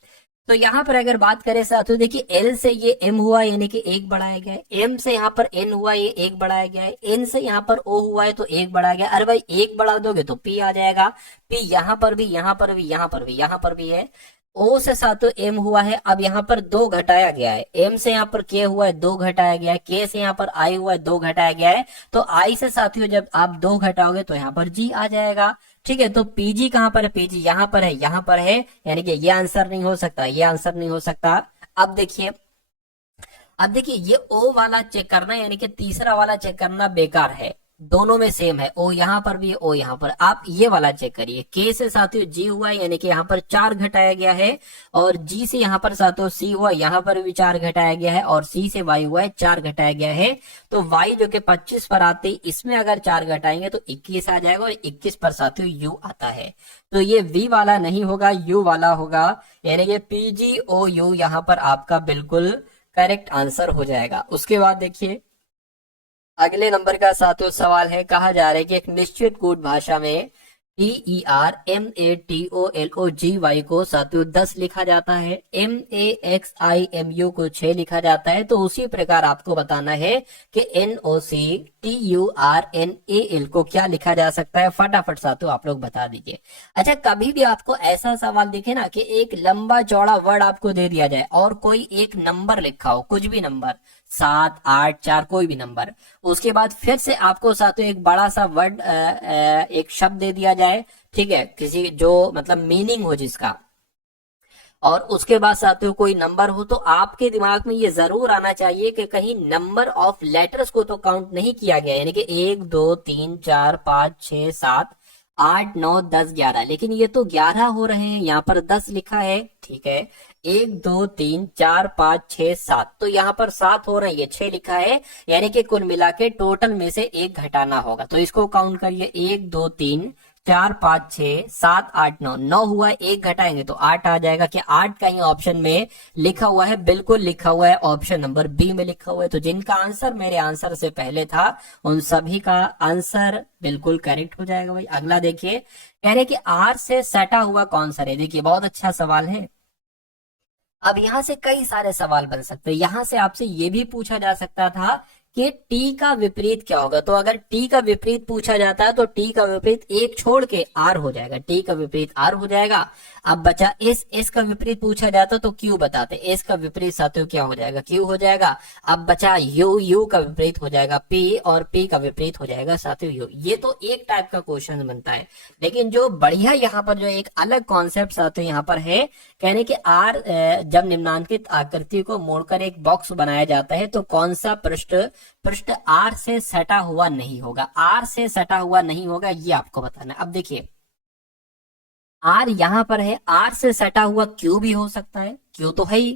तो यहाँ पर अगर बात करें साथियों, देखिए L से ये M हुआ यानी कि 1 बढ़ाया गया है, M से यहाँ पर N हुआ ये 1 बढ़ाया गया है, N से यहाँ पर O हुआ है तो 1 बढ़ाया गया। अरे भाई 1 बढ़ा दोगे तो P आ जाएगा, P यहाँ पर भी, यहाँ पर भी, यहाँ पर भी, यहाँ पर भी है। O से साथियों M हुआ है, अब यहाँ पर 2 घटाया गया है। M से यहाँ पर K हुआ है, 2 घटाया गया है। K से यहाँ पर I हुआ है, 2 घटाया गया है। तो I से साथियों जब आप 2 घटाओगे तो यहाँ पर G आ जाएगा, ठीक है। तो PG कहाँ पर है, PG यहाँ पर है, यहाँ पर है, यानी कि ये आंसर नहीं हो सकता, ये आंसर नहीं हो सकता। अब देखिए ये O वाला चेक करना यानी कि तीसरा वाला चेक करना बेकार है, दोनों में सेम है। O यहाँ पर भी है, O यहाँ पर, आप ये वाला चेक करिए। K से साथियों G हुआ है यानी कि यहाँ पर 4 घटाया गया है, और G से यहाँ पर साथियों C हुआ, यहाँ पर भी 4 घटाया गया है, और C से Y हुआ है 4 घटाया गया है। तो Y जो कि 25 पर आते इसमें अगर 4 घटाएंगे तो 21 आ जाएगा, और 21 पर साथियों U आता है। तो ये V वाला नहीं होगा, U वाला होगा, यानी कि PGOU यहाँ पर आपका बिल्कुल करेक्ट आंसर हो जाएगा। उसके बाद देखिए अगले नंबर का साथियों सवाल है, कहा जा रहा है कि एक निश्चित कूट भाषा में TERMATOLOGY को साथियों 10 लिखा जाता है, MAXIMU को 6 लिखा जाता है। तो उसी प्रकार आपको बताना है कि NOCTURNAL को क्या लिखा जा सकता है। फटाफट साथियों आप लोग बता दीजिए। अच्छा, कभी भी आपको ऐसा सवाल दिखे ना कि एक लंबा चौड़ा वर्ड आपको दे दिया जाए और कोई एक नंबर लिखा हो, कुछ भी नंबर 7, 8, 4 कोई भी नंबर, उसके बाद फिर से आपको साथियों एक बड़ा सा वर्ड एक शब्द दे दिया जाए, ठीक है, किसी जो मतलब मीनिंग हो जिसका, और उसके बाद साथियों कोई नंबर हो, तो आपके दिमाग में ये जरूर आना चाहिए कि कहीं नंबर ऑफ लेटर्स को तो काउंट नहीं किया गया, यानी कि 1 2 3 4 5 6 7 8 9 10 11, लेकिन ये तो 11 हो रहे हैं, यहाँ पर 10 लिखा है, ठीक है। 1 2 3 4 5 6 7, तो यहाँ पर 7 हो रहे हैं, ये 6 लिखा है, यानी कि कुल मिला के टोटल में से 1 घटाना होगा। तो इसको काउंट करिए, 1 2 3 4 5 6 7 8 9, 9 हुआ, एक घटाएंगे तो 8 आ जाएगा। क्या 8 कहीं ऑप्शन में लिखा हुआ है? बिल्कुल लिखा हुआ है, ऑप्शन नंबर बी में लिखा हुआ है। तो जिनका आंसर मेरे आंसर से पहले था उन सभी का आंसर बिल्कुल करेक्ट हो जाएगा भाई। अगला देखिए, कह रहे कि आर से सटा हुआ कौन सा है। देखिए बहुत अच्छा सवाल है। अब यहां से कई सारे सवाल बन सकते हैं। यहां से आपसे ये भी पूछा जा सकता था कि टी का विपरीत क्या होगा। तो अगर टी का विपरीत पूछा जाता है तो टी का विपरीत एक छोड़ के आर हो जाएगा, टी का विपरीत आर हो जाएगा। अब बचा एस का विपरीत पूछा जाता तो क्यू बताते, एस का विपरीत साथियों क्या हो जाएगा? क्यू हो जाएगा। अब बचा यू का विपरीत हो जाएगा पी, और पी का विपरीत हो जाएगा साथियों यू। ये तो एक टाइप का क्वेश्चन बनता है, लेकिन जो बढ़िया यहाँ पर जो एक अलग कॉन्सेप्ट साथियों यहाँ पर है, कहने कि आर जब निम्नांकित आकृति को मोड़कर एक बॉक्स बनाया जाता है तो कौन सा पृष्ठ आर से सटा हुआ नहीं होगा। आर से सटा हुआ नहीं होगा, ये आपको बताना है। अब देखिए आर यहां पर है, आर से सटा हुआ क्यू भी हो सकता है, क्यू तो है ही,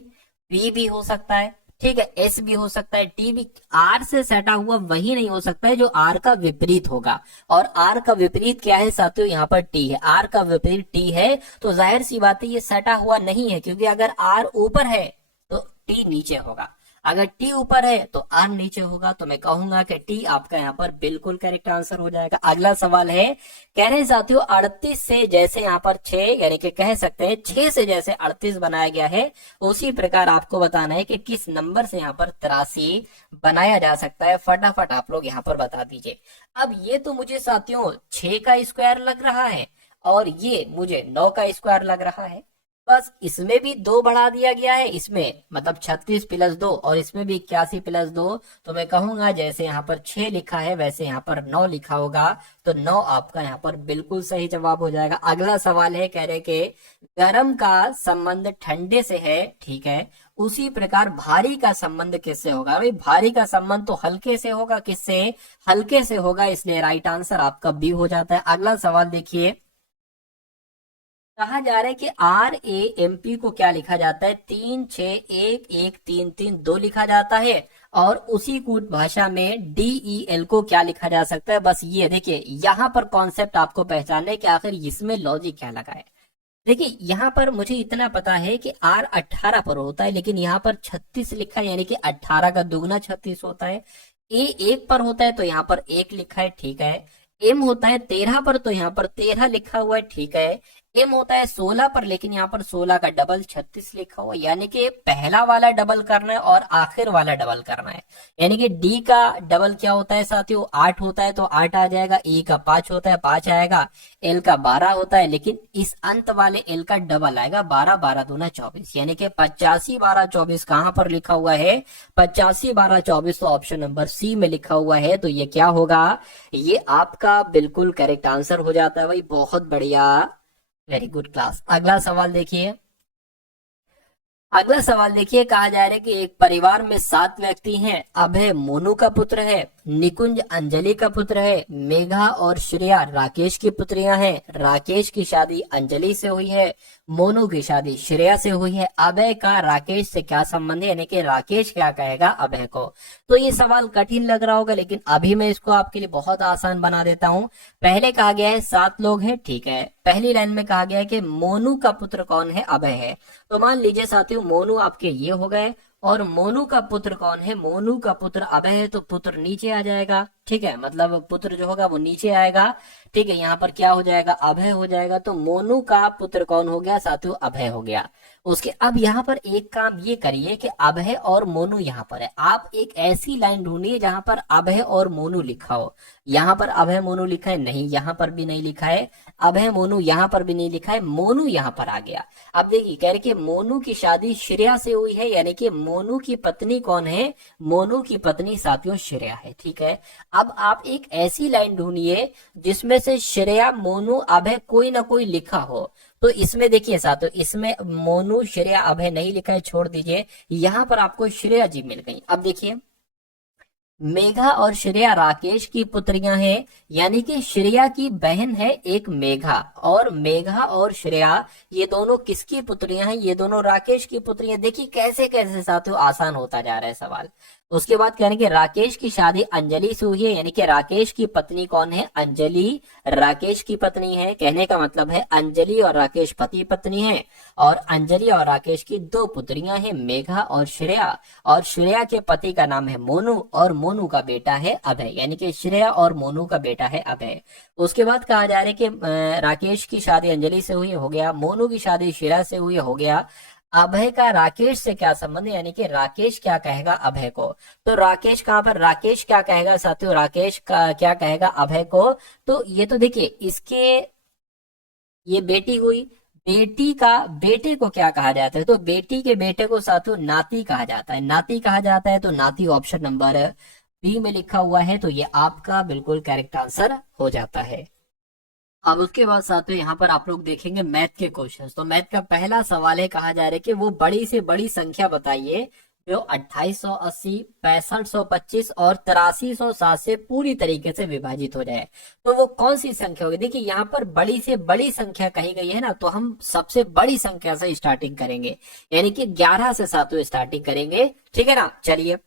पी भी हो सकता है, ठीक है, एस भी हो सकता है, टी भी। आर से सटा हुआ वही नहीं हो सकता है जो आर का विपरीत होगा, और आर का विपरीत क्या है साथियों? यहाँ पर टी है। आर का विपरीत टी है, तो जाहिर सी बात है ये सटा हुआ नहीं है, क्योंकि अगर आर ऊपर है तो टी नीचे होगा, अगर टी ऊपर है तो आर नीचे होगा। तो मैं कहूंगा कि टी आपका यहाँ पर बिल्कुल करेक्ट आंसर हो जाएगा। अगला सवाल है, कह रहे हैं साथियों 38 से जैसे यहाँ पर 6, यानी कि कह सकते हैं 6 से जैसे 38 बनाया गया है, उसी प्रकार आपको बताना है कि किस नंबर से यहाँ पर 83 बनाया जा सकता है। फटाफट आप लोग यहाँ पर बता दीजिए। अब ये तो मुझे साथियों 6 का स्क्वायर लग रहा है, और ये मुझे 9 का स्क्वायर लग रहा है। बस इसमें भी 2 बढ़ा दिया गया है, इसमें मतलब 36 प्लस 2, और इसमें भी 81 प्लस 2। तो मैं कहूंगा जैसे यहाँ पर 6 लिखा है वैसे यहाँ पर 9 लिखा होगा, तो 9 आपका यहाँ पर बिल्कुल सही जवाब हो जाएगा। अगला सवाल है, कह रहे कि गर्म का संबंध ठंडे से है, ठीक है, उसी प्रकार भारी का संबंध किससे होगा? भाई भारी का संबंध तो हल्के से होगा, किससे? हल्के से होगा, इसलिए राइट आंसर आपका बी हो जाता है। अगला सवाल देखिए, कहा जा रहा है कि आर ए एम पी को क्या लिखा जाता है? 3 6 1 1 3 3 2 लिखा जाता है, और उसी कूट भाषा में डी ई एल को क्या लिखा जा सकता है? बस ये देखिए, यहाँ पर कॉन्सेप्ट आपको पहचानना है कि आखिर इसमें लॉजिक क्या लगा है। देखिए यहाँ पर मुझे इतना पता है कि आर 18 पर होता है, लेकिन यहाँ पर 36 लिखा है, यानी कि 18 का दुगना 36 होता है। ए 1 पर होता है तो यहाँ पर 1 लिखा है, ठीक है। एम होता है 13 पर तो यहाँ पर 13 लिखा हुआ है, ठीक है। एम होता है 16 पर, लेकिन यहाँ पर 16 का डबल 36 लिखा हुआ है, यानी कि पहला वाला डबल करना है और आखिर वाला डबल करना है। यानी कि डी का डबल क्या होता है साथियों? 8 होता है तो 8 आ जाएगा। ए का 5 होता है, 5 आएगा। एल का 12 होता है, लेकिन इस अंत वाले एल का डबल आएगा, 12 12 दूना 24, यानी कि 85 12 24 कहां पर लिखा हुआ है? 85 12 24 तो ऑप्शन नंबर सी में लिखा हुआ है। तो ये क्या होगा? ये आपका बिल्कुल करेक्ट आंसर हो जाता है भाई। बहुत बढ़िया, वेरी गुड क्लास। अगला सवाल देखिए, अगला सवाल देखिए, कहा जा रहा है कि एक परिवार में 7 व्यक्ति हैं। अभय मोनू का पुत्र है, निकुंज अंजलि का पुत्र है, मेघा और श्रेया राकेश की पुत्रियां हैं। राकेश की शादी अंजलि से हुई है, मोनू की शादी श्रेया से हुई है। अभय का राकेश से क्या संबंध है? यानी कि राकेश क्या कहेगा अभय को? तो ये सवाल कठिन लग रहा होगा, लेकिन अभी मैं इसको आपके लिए बहुत आसान बना देता हूं। पहले कहा गया है 7 लोग हैं, ठीक है। पहली लाइन में कहा गया है कि मोनू का पुत्र कौन है? अभय है। तो मान लीजिए साथियों मोनू आपके ये हो गए, और मोनू का पुत्र कौन है? मोनू का पुत्र अभय है, तो पुत्र नीचे आ जाएगा, ठीक है, मतलब पुत्र जो होगा वो नीचे आएगा, ठीक है। यहाँ पर क्या हो जाएगा? अभय हो जाएगा। तो मोनू का पुत्र कौन हो गया साथियों? अभय हो गया। उसके अब यहाँ पर एक काम ये करिए कि अभय और मोनू यहाँ पर है, आप एक ऐसी लाइन ढूंढिए जहां पर अभय और मोनू लिखा हो। यहाँ पर अभय मोनू लिखा है नहीं, यहाँ पर भी नहीं लिखा है। अभय मोनू यहाँ पर भी नहीं लिखा है, मोनू यहाँ पर आ गया। अब देखिए कह रहे कि मोनू की शादी श्रेया से हुई है, यानी कि मोनू की पत्नी कौन है? मोनू की पत्नी साथियों श्रेया है, ठीक है। अब आप एक ऐसी लाइन ढूंढिए जिसमें से श्रेया मोनू अभय कोई ना कोई लिखा हो। तो इसमें देखिए साथियों, इसमें मोनू श्रेया अभय नहीं लिखा है, छोड़ दीजिए। यहाँ पर आपको श्रेया जी मिल गई। अब देखिए मेघा और श्रेया राकेश की पुत्रियां हैं, यानी कि श्रेया की बहन है एक मेघा, और मेघा और श्रेया ये दोनों किसकी पुत्रियां हैं? ये दोनों राकेश की पुत्रियां। देखिए कैसे कैसे साथियों आसान होता जा रहा है सवाल। उसके बाद कह रहे हैं कि राकेश की शादी अंजलि से हुई है, यानी कि राकेश की पत्नी कौन है? अंजलि राकेश की पत्नी है। कहने का मतलब है अंजलि और राकेश पति पत्नी है, और अंजलि और राकेश की दो पुत्रियां हैं, मेघा और श्रेया। और श्रेया के पति का नाम है मोनू, और मोनू का बेटा है अभय, यानी कि श्रेया और मोनू का बेटा है अभय। उसके बाद कहा जा रहा है कि राकेश की शादी अंजलि से हुई हो गया, मोनू की शादी श्रेया से हुई हो गया, अभय का राकेश से क्या संबंध है? यानी कि राकेश क्या कहेगा अभय को? तो राकेश कहां पर, राकेश क्या कहेगा साथियों? राकेश का क्या कहेगा अभय को? तो ये तो देखिए इसके, ये बेटी हुई, बेटी का बेटे को क्या कहा जाता है? तो बेटी के बेटे को साथियों नाती कहा जाता है। नाती कहा जाता है, तो नाती ऑप्शन नंबर बी में लिखा हुआ है, तो ये आपका बिल्कुल करेक्ट आंसर हो जाता है। अब उसके बाद साथियों यहाँ पर आप लोग देखेंगे मैथ के क्वेश्चंस। तो मैथ का पहला सवाल है, कहा जा रहा है कि वो बड़ी से बड़ी संख्या बताइए जो 2880, 6525 और 8307 से पूरी तरीके से विभाजित हो जाए। तो वो कौन सी संख्या होगी? देखिए यहाँ पर बड़ी से बड़ी संख्या कही गई है ना, तो हम सबसे बड़ी संख्या से स्टार्टिंग करेंगे, यानी कि 11 से साथियों स्टार्टिंग करेंगे, ठीक है ना। चलिए,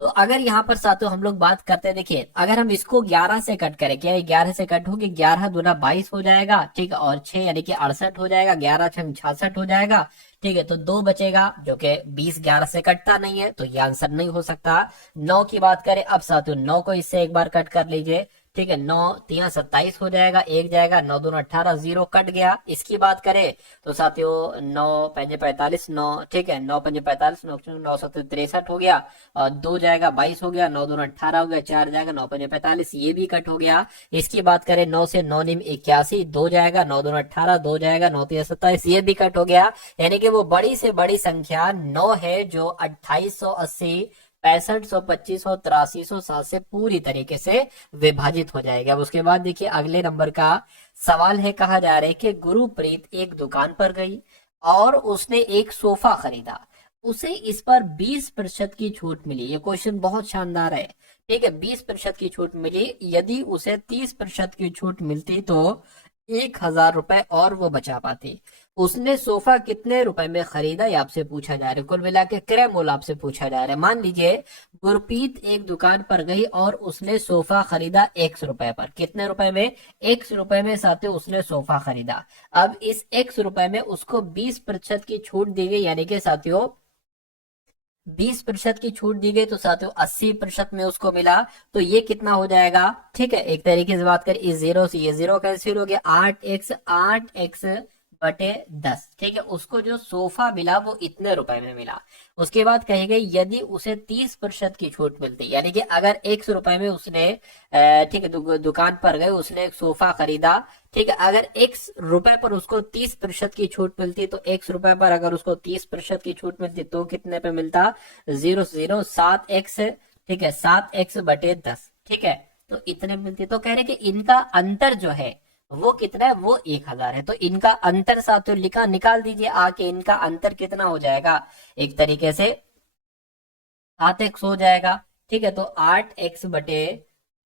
तो अगर यहाँ पर साथियों हम लोग बात करते हैं, देखिए अगर हम इसको 11 से कट करें, क्या 11 से कट होगी? 11 दूना 22 हो जाएगा, ठीक है, और 6 यानी कि 68 हो जाएगा, 11 6 66 हो जाएगा, ठीक है। तो 2 बचेगा जो कि 20 11 से कटता नहीं है, तो ये आंसर नहीं हो सकता। 9 की बात करें अब साथियों, 9 को इससे एक बार कट कर लीजिए, ठीक है, 9 3 27 हो जाएगा, एक जाएगा, 9 दूना 18, 0 कट गया। इसकी बात करें तो साथियों 9 5 45, 9, ठीक है, 9 5 45, 9 7 63 हो गया, और 2 जाएगा 22 हो गया, 9 दूना 18 हो गया, 4 जाएगा, 9 5 45, ये भी कट हो गया। इसकी बात करें 9 से 9 9 81, 2 जाएगा, 9 दूना 18, 2 जाएगा, 9 3 27, ये भी कट हो गया। यानी कि वो बड़ी से बड़ी संख्या 9 है जो 2880, 6525 और 8307 से पूरी तरीके से विभाजित हो जाएगा। अब उसके बाद देखिए अगले नंबर का सवाल है, कहा जा रहा है कि गुरुप्रीत एक दुकान पर गई और उसने एक सोफा खरीदा, उसे इस पर 20% की छूट मिली। ये क्वेश्चन बहुत शानदार है, ठीक है, 20% की छूट मिली, यदि उसे 30% की छूट मिलती तो 1000 रुपए और वो बचा पाती। उसने सोफा कितने रुपए में खरीदा, ये आपसे पूछा जा रहा है। कुल मिला के क्रय मूल्य आपसे पूछा जा रहा है। मान लीजिए गुरप्रीत एक दुकान पर गई और उसने सोफा खरीदा 100 रुपए पर। कितने रुपए में? 100 रुपए में साथियों उसने सोफा खरीदा। अब इस 100 रुपए में उसको 20% की छूट दी गई, यानी कि साथियों 20% की छूट दी गई, तो साथियों 80% में उसको मिला, तो ये कितना हो जाएगा? ठीक है, एक तरीके से बात करें, इस 0 से ये 0 कैंसिल हो गया, 8x बटे 10, ठीक है। उसको जो सोफा मिला वो इतने रुपए में मिला। उसके बाद कहेंगे यदि उसे 30% की छूट मिलती, यानी कि अगर 100 रुपए में उसने ठीक है दुकान पर गए, उसने एक सोफा खरीदा, ठीक है, अगर 1 रुपए पर उसको 30% की छूट मिलती, तो 1 रुपए पर अगर उसको 30% की छूट मिलती तो कितने पे मिलता? 0 0 7x, ठीक है, 7x बटे 10, ठीक है, तो इतने मिलती। तो कह रहे कि इनका अंतर जो है वो कितना है? वो 1000 है। तो इनका अंतर साथियों लिखा, निकाल दीजिए आके, इनका अंतर कितना हो जाएगा? एक तरीके से 7x हो जाएगा, ठीक है। तो 8x बटे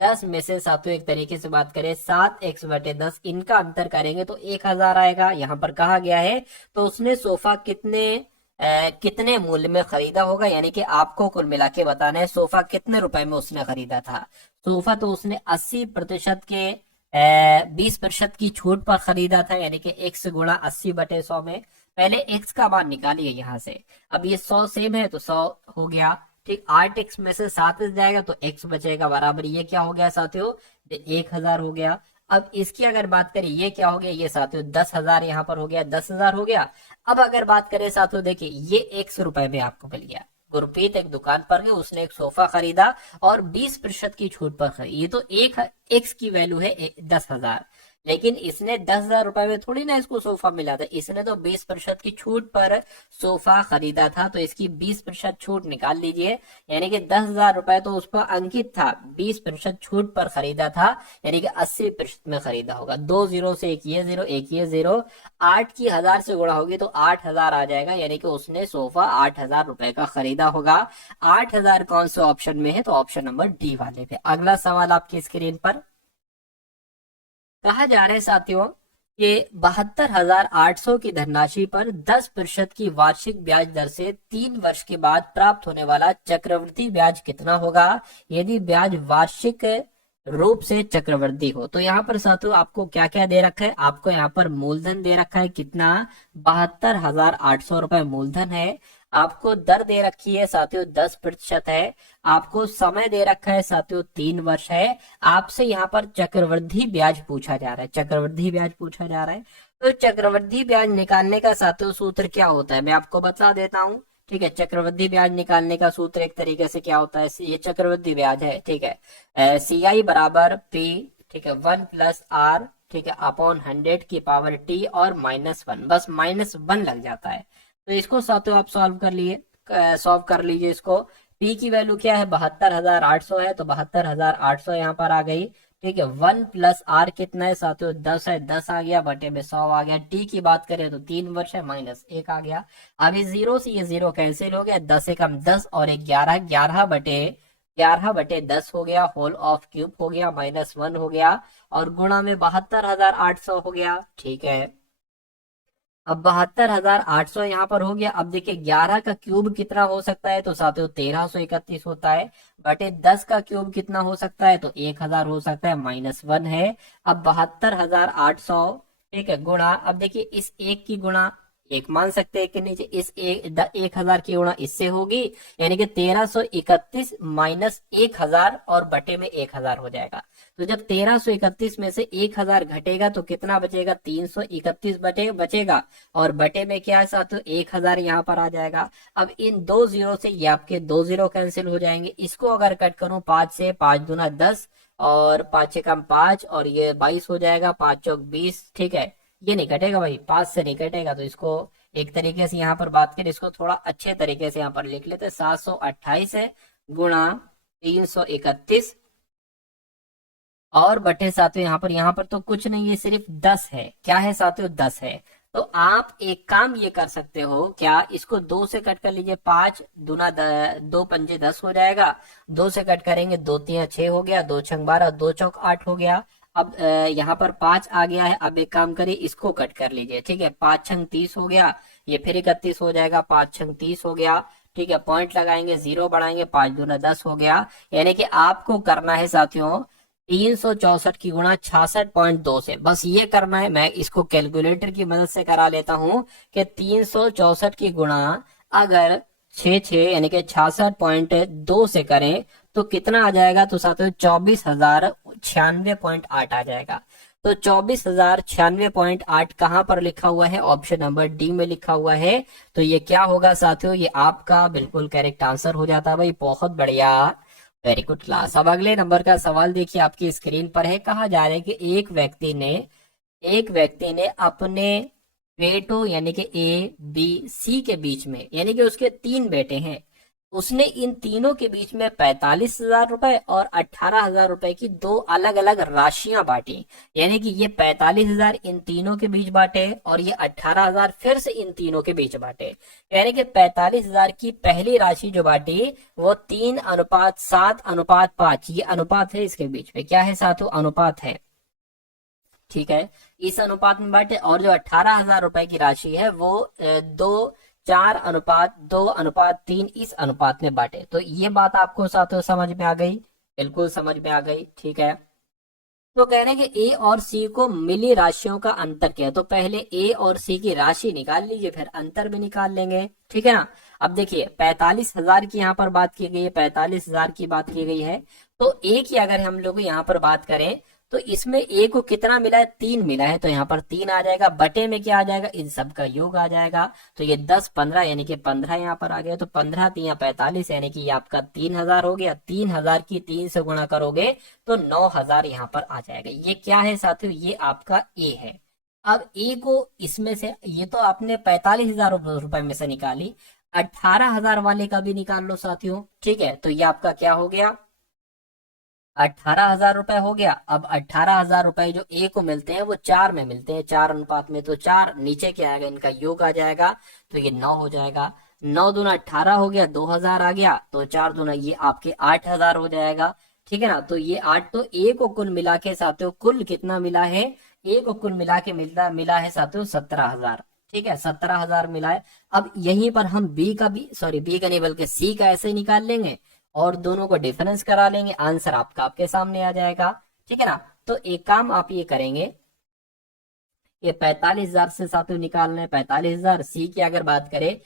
10 में से साथियों एक तरीके से बात करें 7x बटे 10, इनका अंतर करेंगे तो 1000 आएगा। यहाँ पर कहा गया है तो उसने सोफा कितने मूल्य में खरीदा होगा, यानी कि आपको कुल मिला के बताना है सोफा कितने रुपए में उसने खरीदा था। सोफा तो उसने 80% के 20% की छूट पर खरीदा था, यानी कि x गुणा 80 बटे 100 में पहले x का मान निकालिए यहाँ से। अब ये 100 सेम है तो 100 हो गया, ठीक। 8x में से 7 जाएगा तो x बचेगा बराबर, ये क्या हो गया साथियों? 1000 हो गया। अब इसकी अगर बात करें, ये क्या हो गया? ये साथियों 10,000 यहाँ पर हो गया, 10,000 हो गया। अब अगर बात करें साथियों, देखिए ये 100 रुपए में आपको मिल गया। गुरप्रीत एक दुकान पर गए, उसने एक सोफा खरीदा और 20% की छूट पर खरीदा। ये तो एक x की वैल्यू है 10,000, लेकिन इसने 10,000 रुपए में थोड़ी ना इसको सोफा मिला था, इसने तो 20% की छूट पर सोफा खरीदा था, तो इसकी 20% छूट निकाल लीजिए, यानी कि 10,000 रुपए तो उस पर अंकित था, 20% छूट पर खरीदा था, यानी कि 80% में खरीदा होगा। 2 0 से एक ये 0, एक ये 0, 8 की 1000 से गुणा होगी तो 8000 आ जाएगा, यानी कि उसने सोफा 8000 रुपए का खरीदा होगा। 8000 कौन से ऑप्शन में है? तो ऑप्शन नंबर डी वाले पे। अगला सवाल आपकी स्क्रीन पर कहा जा रहा है साथियों कि 72,800 की धनराशि पर 10% की वार्षिक ब्याज दर से 3 वर्ष के बाद प्राप्त होने वाला चक्रवृद्धि ब्याज कितना होगा यदि ब्याज वार्षिक रूप से चक्रवृद्धि हो। तो यहाँ पर साथियों आपको क्या क्या दे रखा है, आपको यहाँ पर मूलधन दे रखा है कितना, 72,800 रुपए मूलधन है। आपको दर दे रखी है साथियों 10% है। आपको समय दे रखा है साथियों 3 वर्ष है। आपसे यहाँ पर चक्रवृद्धि ब्याज पूछा जा रहा है, चक्रवृद्धि ब्याज पूछा जा रहा है। तो चक्रवृद्धि ब्याज निकालने का साथियों सूत्र क्या होता है मैं आपको बता देता हूँ। ठीक है, चक्रवृद्धि ब्याज निकालने का सूत्र एक तरीके से क्या होता है, ये चक्रवृद्धि ब्याज है। ठीक है, CI बराबर P, ठीक है, 1+R, ठीक है, अपॉन 100 की पावर T और -1, बस -1 लग जाता है। तो इसको साथियों आप सॉल्व कर लीजिए इसको। P की वैल्यू क्या है, 72,800 है, तो 72,800 यहाँ पर आ गई। ठीक है, 1+R कितना है साथियों, 10 है, 10 आ गया बटे में 100 आ गया। T की बात करें तो 3 वर्ष है, -1 आ गया। अब इस 0 से ये 0 कैंसिल हो गया, 10 से कम 10 और 11, 11/10 हो गया, होल ऑफ क्यूब हो गया, -1 हो गया और गुणा में 72,800 हो गया। ठीक है, अब 72,800 यहाँ पर हो गया। अब देखिए 11 का क्यूब कितना हो सकता है, तो साथियों 1331 होता है, बटे 10 का क्यूब कितना हो सकता है, तो 1000 हो सकता है, -1 है। अब 72,800, ठीक है, गुणा, अब देखिए इस एक की गुणा एक मान सकते हैं कि नीचे इस 1000 की गुणा इससे होगी, यानी कि 1331 -1000 और बटे में 1000 हो जाएगा। तो जब 1331 में से 1000 घटेगा तो कितना बचेगा, 331 बचेगा और बटे में क्या है साथियों 1000 यहाँ पर आ जाएगा। अब इन 2 जीरो से ये आपके 2 जीरो कैंसिल हो जाएंगे। इसको अगर कट करूं 5 से, 5 दूना 10 और 5 से कम 5 और ये 22 हो जाएगा, 5 चौक 20। ठीक है, ये नहीं कटेगा भाई, 5 से नहीं कटेगा। तो इसको एक तरीके से यहाँ पर बात करें, इसको थोड़ा अच्छे तरीके से यहाँ पर लिख लेते हैं, 728 है गुणा 331 और बटे साथियों यहाँ पर तो कुछ नहीं है, सिर्फ 10 है। क्या है साथियों, 10 है। तो आप एक काम ये कर सकते हो, क्या इसको 2 से कट कर लीजिए, 5 दूना 2 पंजे 10 हो जाएगा, 2 से कट करेंगे 2 3 6 हो गया, 2 छंग 12, 2 चौक 8 हो गया। अब यहाँ पर 5 आ गया है। अब एक काम करिए इसको कट कर लीजिए। ठीक है, 5 छंग 30 हो गया, ये फिर 31 हो जाएगा, 5 छंग 30 हो गया। ठीक है, पॉइंट लगाएंगे, 0 बढ़ाएंगे, 5 दूना 10 हो गया। यानी कि आपको करना है साथियों 364 की गुणा 66.2 से, बस ये करना है। मैं इसको कैलकुलेटर की मदद से करा लेता हूं कि 364 की गुणा अगर 6 यानी कि 66.2 से करें तो कितना आ जाएगा, तो साथियों 24,096.8 आ जाएगा। तो 24,096.8 कहां पर लिखा हुआ है, ऑप्शन नंबर डी में लिखा हुआ है। तो ये क्या होगा साथियों, ये आपका बिल्कुल करेक्ट आंसर हो जाता है भाई। बहुत बढ़िया, वेरी गुड क्लास। अब अगले नंबर का सवाल देखिए आपकी स्क्रीन पर है। कहा जा रहा है कि एक व्यक्ति ने अपने बेटों यानी कि ए बी सी के बीच में, यानी कि उसके 3 बेटे हैं, उसने इन तीनों के बीच में 45,000 रुपए और 18,000 रुपए की 2 अलग अलग राशियां बांटी। यानी कि ये 45,000 इन तीनों के बीच बांटे और ये 18,000 फिर से इन तीनों के बीच बांटे। यानी कि 45,000 की पहली राशि जो बांटी वो 3:7:5, ये अनुपात है इसके बीच में, क्या है साथियों, अनुपात है। ठीक है, इस अनुपात में बांटे और जो 18,000 रुपए की राशि है वो 2:4:2:3 इस अनुपात में बांटे। तो ये बात आपको साथियों समझ में आ गई, बिल्कुल समझ में आ गई। ठीक है, तो कह रहे हैं कि ए और सी को मिली राशियों का अंतर क्या है। तो पहले ए और सी की राशि निकाल लीजिए, फिर अंतर भी निकाल लेंगे। ठीक है ना। अब देखिए 45,000 की यहाँ पर बात की गई है, 45,000 की बात की गई है। तो ए की अगर हम लोग यहाँ पर बात करें तो इसमें ए को कितना मिला है, 3 मिला है, तो यहाँ पर 3 आ जाएगा, बटे में क्या आ जाएगा, इन सब का योग आ जाएगा। तो ये 10 15 यानी कि 15 यहाँ पर आ गया। तो 15 3 45 यानी कि ये आपका 3,000 हो गया। 3,000 की 3 से गुणा करोगे तो 9,000 यहाँ पर आ जाएगा। ये क्या है साथियों, ये आपका ए है। अब ए को इसमें से, ये तो आपने 45,000 रुपए में से निकाली, 18,000 वाले का भी निकाल लो साथियों। ठीक है, तो ये आपका क्या हो गया, 18,000 रुपए हो गया। अब 18,000 रुपए जो ए को मिलते हैं वो 4 में मिलते हैं, 4 अनुपात में, तो 4 नीचे क्या आएगा, इनका योग आ जाएगा, तो ये 9 हो जाएगा। 9 दूना 18 हो गया, 2,000 आ गया, तो 4 दूना ये आपके 8,000 हो जाएगा। ठीक है ना। तो ये 8, तो ए को कुल मिला के साथियों कुल कितना मिला है, ए को कुल मिला के मिला है साथियों 17,000। ठीक है, 17,000 मिला है। अब यहीं पर हम बी का नहीं बल्कि सी का ऐसे निकाल लेंगे और दोनों को डिफरेंस करा लेंगे, आंसर आपका आपके सामने आ जाएगा। ठीक है ना। तो एक काम आप ये करेंगे, ये 45,000 से साथियों निकालना है 45,000। सी की अगर बात करें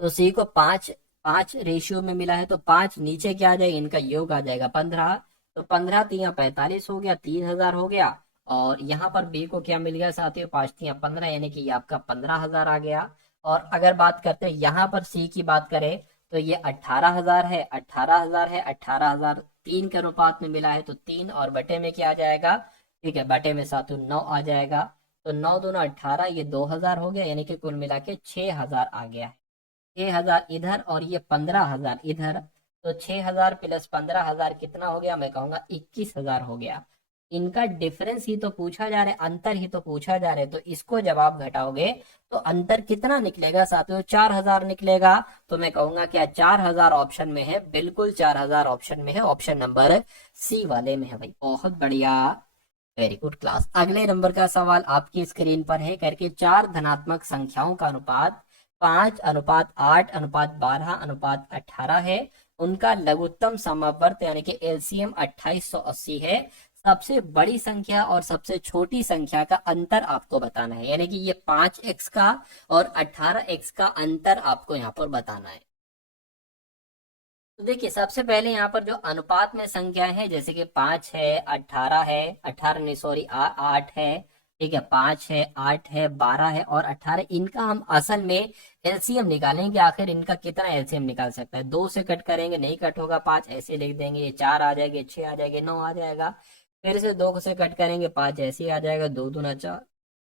तो सी को 5 रेशियो में मिला है, तो 5 नीचे क्या आ जाएगा, इनका योग आ जाएगा 15। तो 15 तिया 45 हो गया, 3,000 हो गया। और यहाँ पर बी को क्या मिल गया साथियों, 5 तिया 15, यानी कि ये आपका 15,000 आ गया। और अगर बात करते हैं यहाँ पर सी की बात करें तो ये 18,000 है, 18,000 है, 18,000 3 के अनुपात में मिला है, तो 3 और बटे में क्या आ जाएगा, ठीक है, बटे में साथियों 9 आ जाएगा। तो 9 दूना 18, ये 2,000 हो गया, यानी कि कुल मिला के 6,000 आ गया है। 6,000 इधर और ये 15,000 इधर, तो 6,000 प्लस 15,000 कितना हो गया, मैं कहूंगा 21,000 हो गया। इनका डिफरेंस ही तो पूछा जा रहा है, अंतर ही तो पूछा जा रहा है, तो इसको जब आप घटाओगे तो अंतर कितना निकलेगा साथियों, 4,000 निकलेगा। तो मैं कहूंगा क्या 4,000 ऑप्शन में है, बिल्कुल 4,000 ऑप्शन में है, ऑप्शन नंबर सी वाले में है भाई। बहुत बढ़िया, वेरी गुड क्लास। अगले नंबर का सवाल आपकी स्क्रीन पर है, करके 4 धनात्मक संख्याओं का अनुपात 5:8:12:18 है, उनका लघुत्तम समावर्त यानी कि एलसीएम 2880 है। सबसे बड़ी संख्या और सबसे छोटी संख्या का अंतर आपको बताना है, यानी कि ये 5x का और 18x का अंतर आपको यहाँ पर बताना है। तो देखिए सबसे पहले यहाँ पर जो अनुपात में संख्या है, जैसे कि 5 है, 18 है, 18 नहीं सॉरी 8 है, ठीक है, 5 है, 8 है, 12 है और 18, इनका हम असल में एलसीएम निकालेंगे। आखिर इनका कितना एलसीएम निकाल सकता है, 2 से कट करेंगे नहीं कट होगा, 5 ऐसे लिख देंगे, ये 4 आ जाएंगे, 6 आ जाएंगे, 9 आ जाएगा। फिर से 2 से कट करेंगे, 5 ऐसे ही आ जाएगा, 2 दूना 4,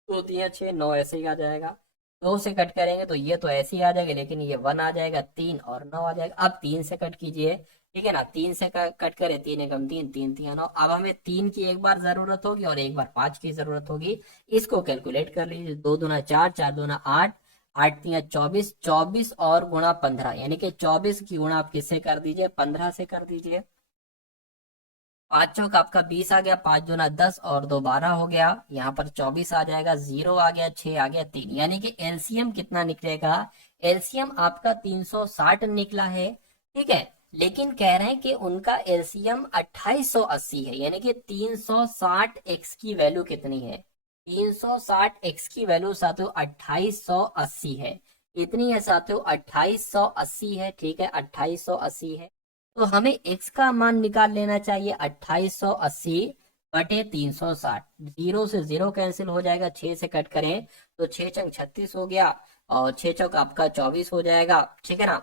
2 तिया 6, 9 ऐसे ही आ जाएगा। 2 से कट करेंगे तो ये तो ऐसे ही आ जाएगा, लेकिन ये 1 आ जाएगा, 3 और 9 आ जाएगा। अब 3 से कट कीजिए, ठीक है ना, 3 से कट करे, 3 एकम 3, 3 तिया 9। अब हमें 3 की एक बार जरूरत होगी और एक बार 5 की जरूरत होगी। इसको कैलकुलेट कर लीजिए, 2 दूना 4, 4 दूना 8, 8 तिया 24, 24 और गुणा 15, यानी कि 24 की गुणा आप किससे कर दीजिए, 15 से कर दीजिए। 5 चौक आपका 20 आ गया, 5 दूना 10 और 2 12 हो गया, यहाँ पर 24 आ जाएगा, 0 आ गया, 6 आ गया, 3, यानी कि एलसीएम कितना निकलेगा, एलसीएम आपका 360 निकला है। ठीक है, लेकिन कह रहे हैं कि उनका एलसीएम 2880 है, यानी कि 360 एक्स की वैल्यू कितनी है, 360 एक्स की वैल्यू साथियों 2880 है। इतनी है साथियों, 2880 है। ठीक है, 2880 है, तो हमें x का मान निकाल लेना चाहिए 2880 बटे 360। 0 से 0 कैंसिल हो जाएगा, 6 से कट करें तो 6 चंग 36 हो गया और 6 चौक आपका 24 हो जाएगा, ठीक है ना।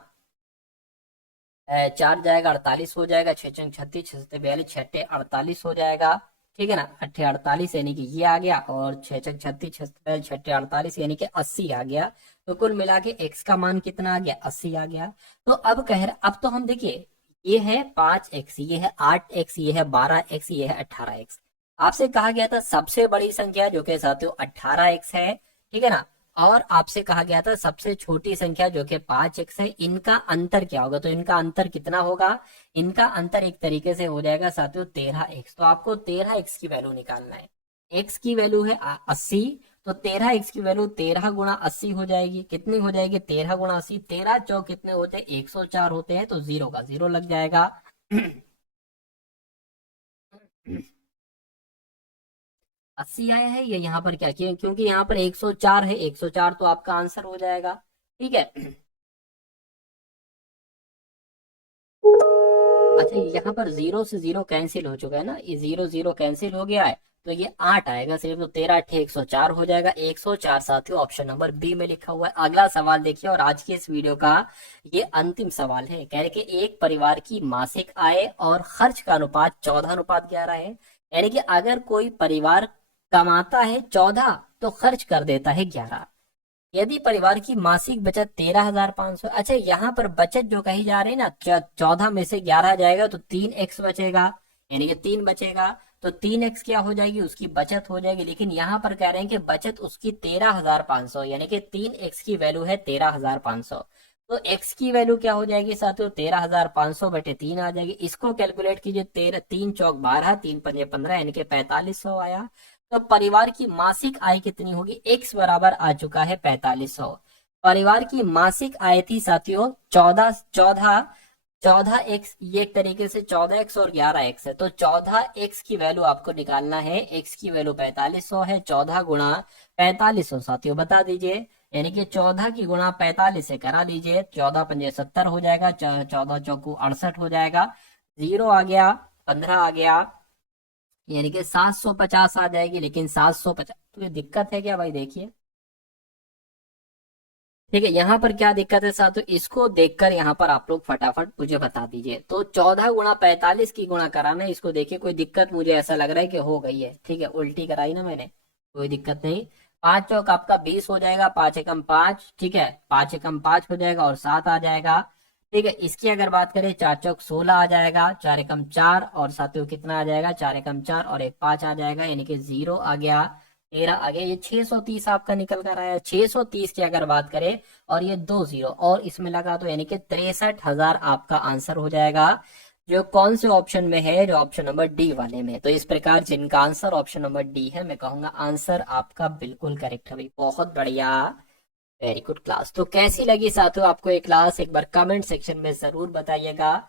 4 जाएगा 48 हो जाएगा, 6 चंग 36, 6 से 42, 6 48 हो जाएगा, ठीक है ना। 8 48 यानी कि ये आ गया और 6 चंग 36, 6 48 यानी कि 80 आ गया। तो कुल मिला के x का मान कितना आ गया, 80 आ गया। तो अब कह रहे, अब तो हम देखिए ये है 5x, ये है 8x, ये है 12x, ये है 18x। आपसे कहा गया था सबसे बड़ी संख्या जो कि साथियों 18x है, ठीक है ना। और आपसे कहा गया था सबसे छोटी संख्या जो कि 5x है, इनका अंतर क्या होगा, तो इनका अंतर कितना होगा, इनका अंतर एक तरीके से हो जाएगा साथियों 13x। तो आपको 13x की वैल्यू निकालना है, x की वैल्यू है 80, तो 13x की वैल्यू 13 गुणा 80 हो जाएगी, कितनी हो जाएगी, 13 गुणा 80, 13 चौक कितने होते हैं, 104 होते हैं, तो 0 का 0 लग जाएगा। 80 आया है, ये यहाँ पर क्या किया, क्योंकि यहाँ पर 104 है, 104 तो आपका आंसर हो जाएगा, ठीक है। अच्छा, यहाँ पर 0 से 0 कैंसिल हो चुका है ना, ये 0 0 कैंसिल हो गया है, तो ये 8 आएगा सिर्फ, तो 13 8 104 हो जाएगा, 104 साथियों ऑप्शन नंबर बी में लिखा हुआ है। अगला सवाल देखिए, और आज के इस वीडियो का ये अंतिम सवाल है। कह रहे कि एक परिवार की मासिक आय और खर्च का अनुपात 14:11 है, यानी कि अगर कोई परिवार कमाता है 14 तो खर्च कर देता है 11। यदि परिवार की मासिक बचत 13,500, अच्छा यहाँ पर बचत जो कही जा रही है ना, 14 में से 11 जाएगा तो 3x बचेगा, यानी कि 3 बचेगा, तो 3x क्या हो जाएगी, उसकी बचत हो जाएगी। लेकिन यहाँ पर कह रहे हैं कि बचत उसकी 13,500, यानी कि 3x की वैल्यू है 13,500। तो x की वैल्यू क्या हो जाएगी साथियों, 13,500 बटे 3 आ जाएगी। इसको कैलकुलेट कीजिए, 13 3 चौक 12, 3 पंजे 15 यानी कि 4500 आया। तो परिवार की मासिक आय कितनी होगी, x बराबर आ चुका है 4500। परिवार की मासिक आय थी साथियों 14x, ये एक तरीके से 14x और 11x है। तो 14x की वैल्यू आपको निकालना है, x की वैल्यू 4500 है, 14 गुणा 4500 साथियों बता दीजिए, यानी कि 14 की गुणा 45 से करा लीजिए, 14 पंजे 70 हो जाएगा, 14 चौकू 68 हो जाएगा, 0 आ गया, 15 आ गया, यानी कि 750 आ जाएगी। लेकिन 750 तो ये दिक्कत है क्या भाई, देखिए ठीक है, यहाँ पर क्या दिक्कत है साथियों, इसको देखकर यहाँ पर आप लोग फटाफट मुझे बता दीजिए। तो 14 गुणा 45 की गुणा कराना है, इसको देखिए कोई दिक्कत मुझे ऐसा लग रहा है कि हो गई है, ठीक है, उल्टी कराई ना मैंने, कोई दिक्कत नहीं। 5 चौक आपका 20 हो जाएगा, 5 एकम 5, ठीक है, 5 एकम 5 हो जाएगा और 7 आ जाएगा, ठीक है। इसकी अगर बात करें, 4 चौक 16 आ जाएगा, 4 एकम 4 और साथियों कितना आ जाएगा, 4 एकम 4 और एक 5 आ जाएगा, यानी कि 0 आ गया, 13 आ गया। ये 630 आपका निकल कर आया। 630 की अगर बात करें और ये 2 जीरो और इसमें लगा तो यानी कि 63,000 आपका आंसर हो जाएगा, जो कौन से ऑप्शन में है, जो ऑप्शन नंबर डी वाले में। तो इस प्रकार जिनका आंसर ऑप्शन नंबर डी है, मैं कहूंगा आंसर आपका बिल्कुल करेक्ट है भाई, बहुत बढ़िया, वेरी गुड क्लास। तो कैसी लगी साथियों आपको ये क्लास, एक बार कमेंट सेक्शन में जरूर बताइएगा।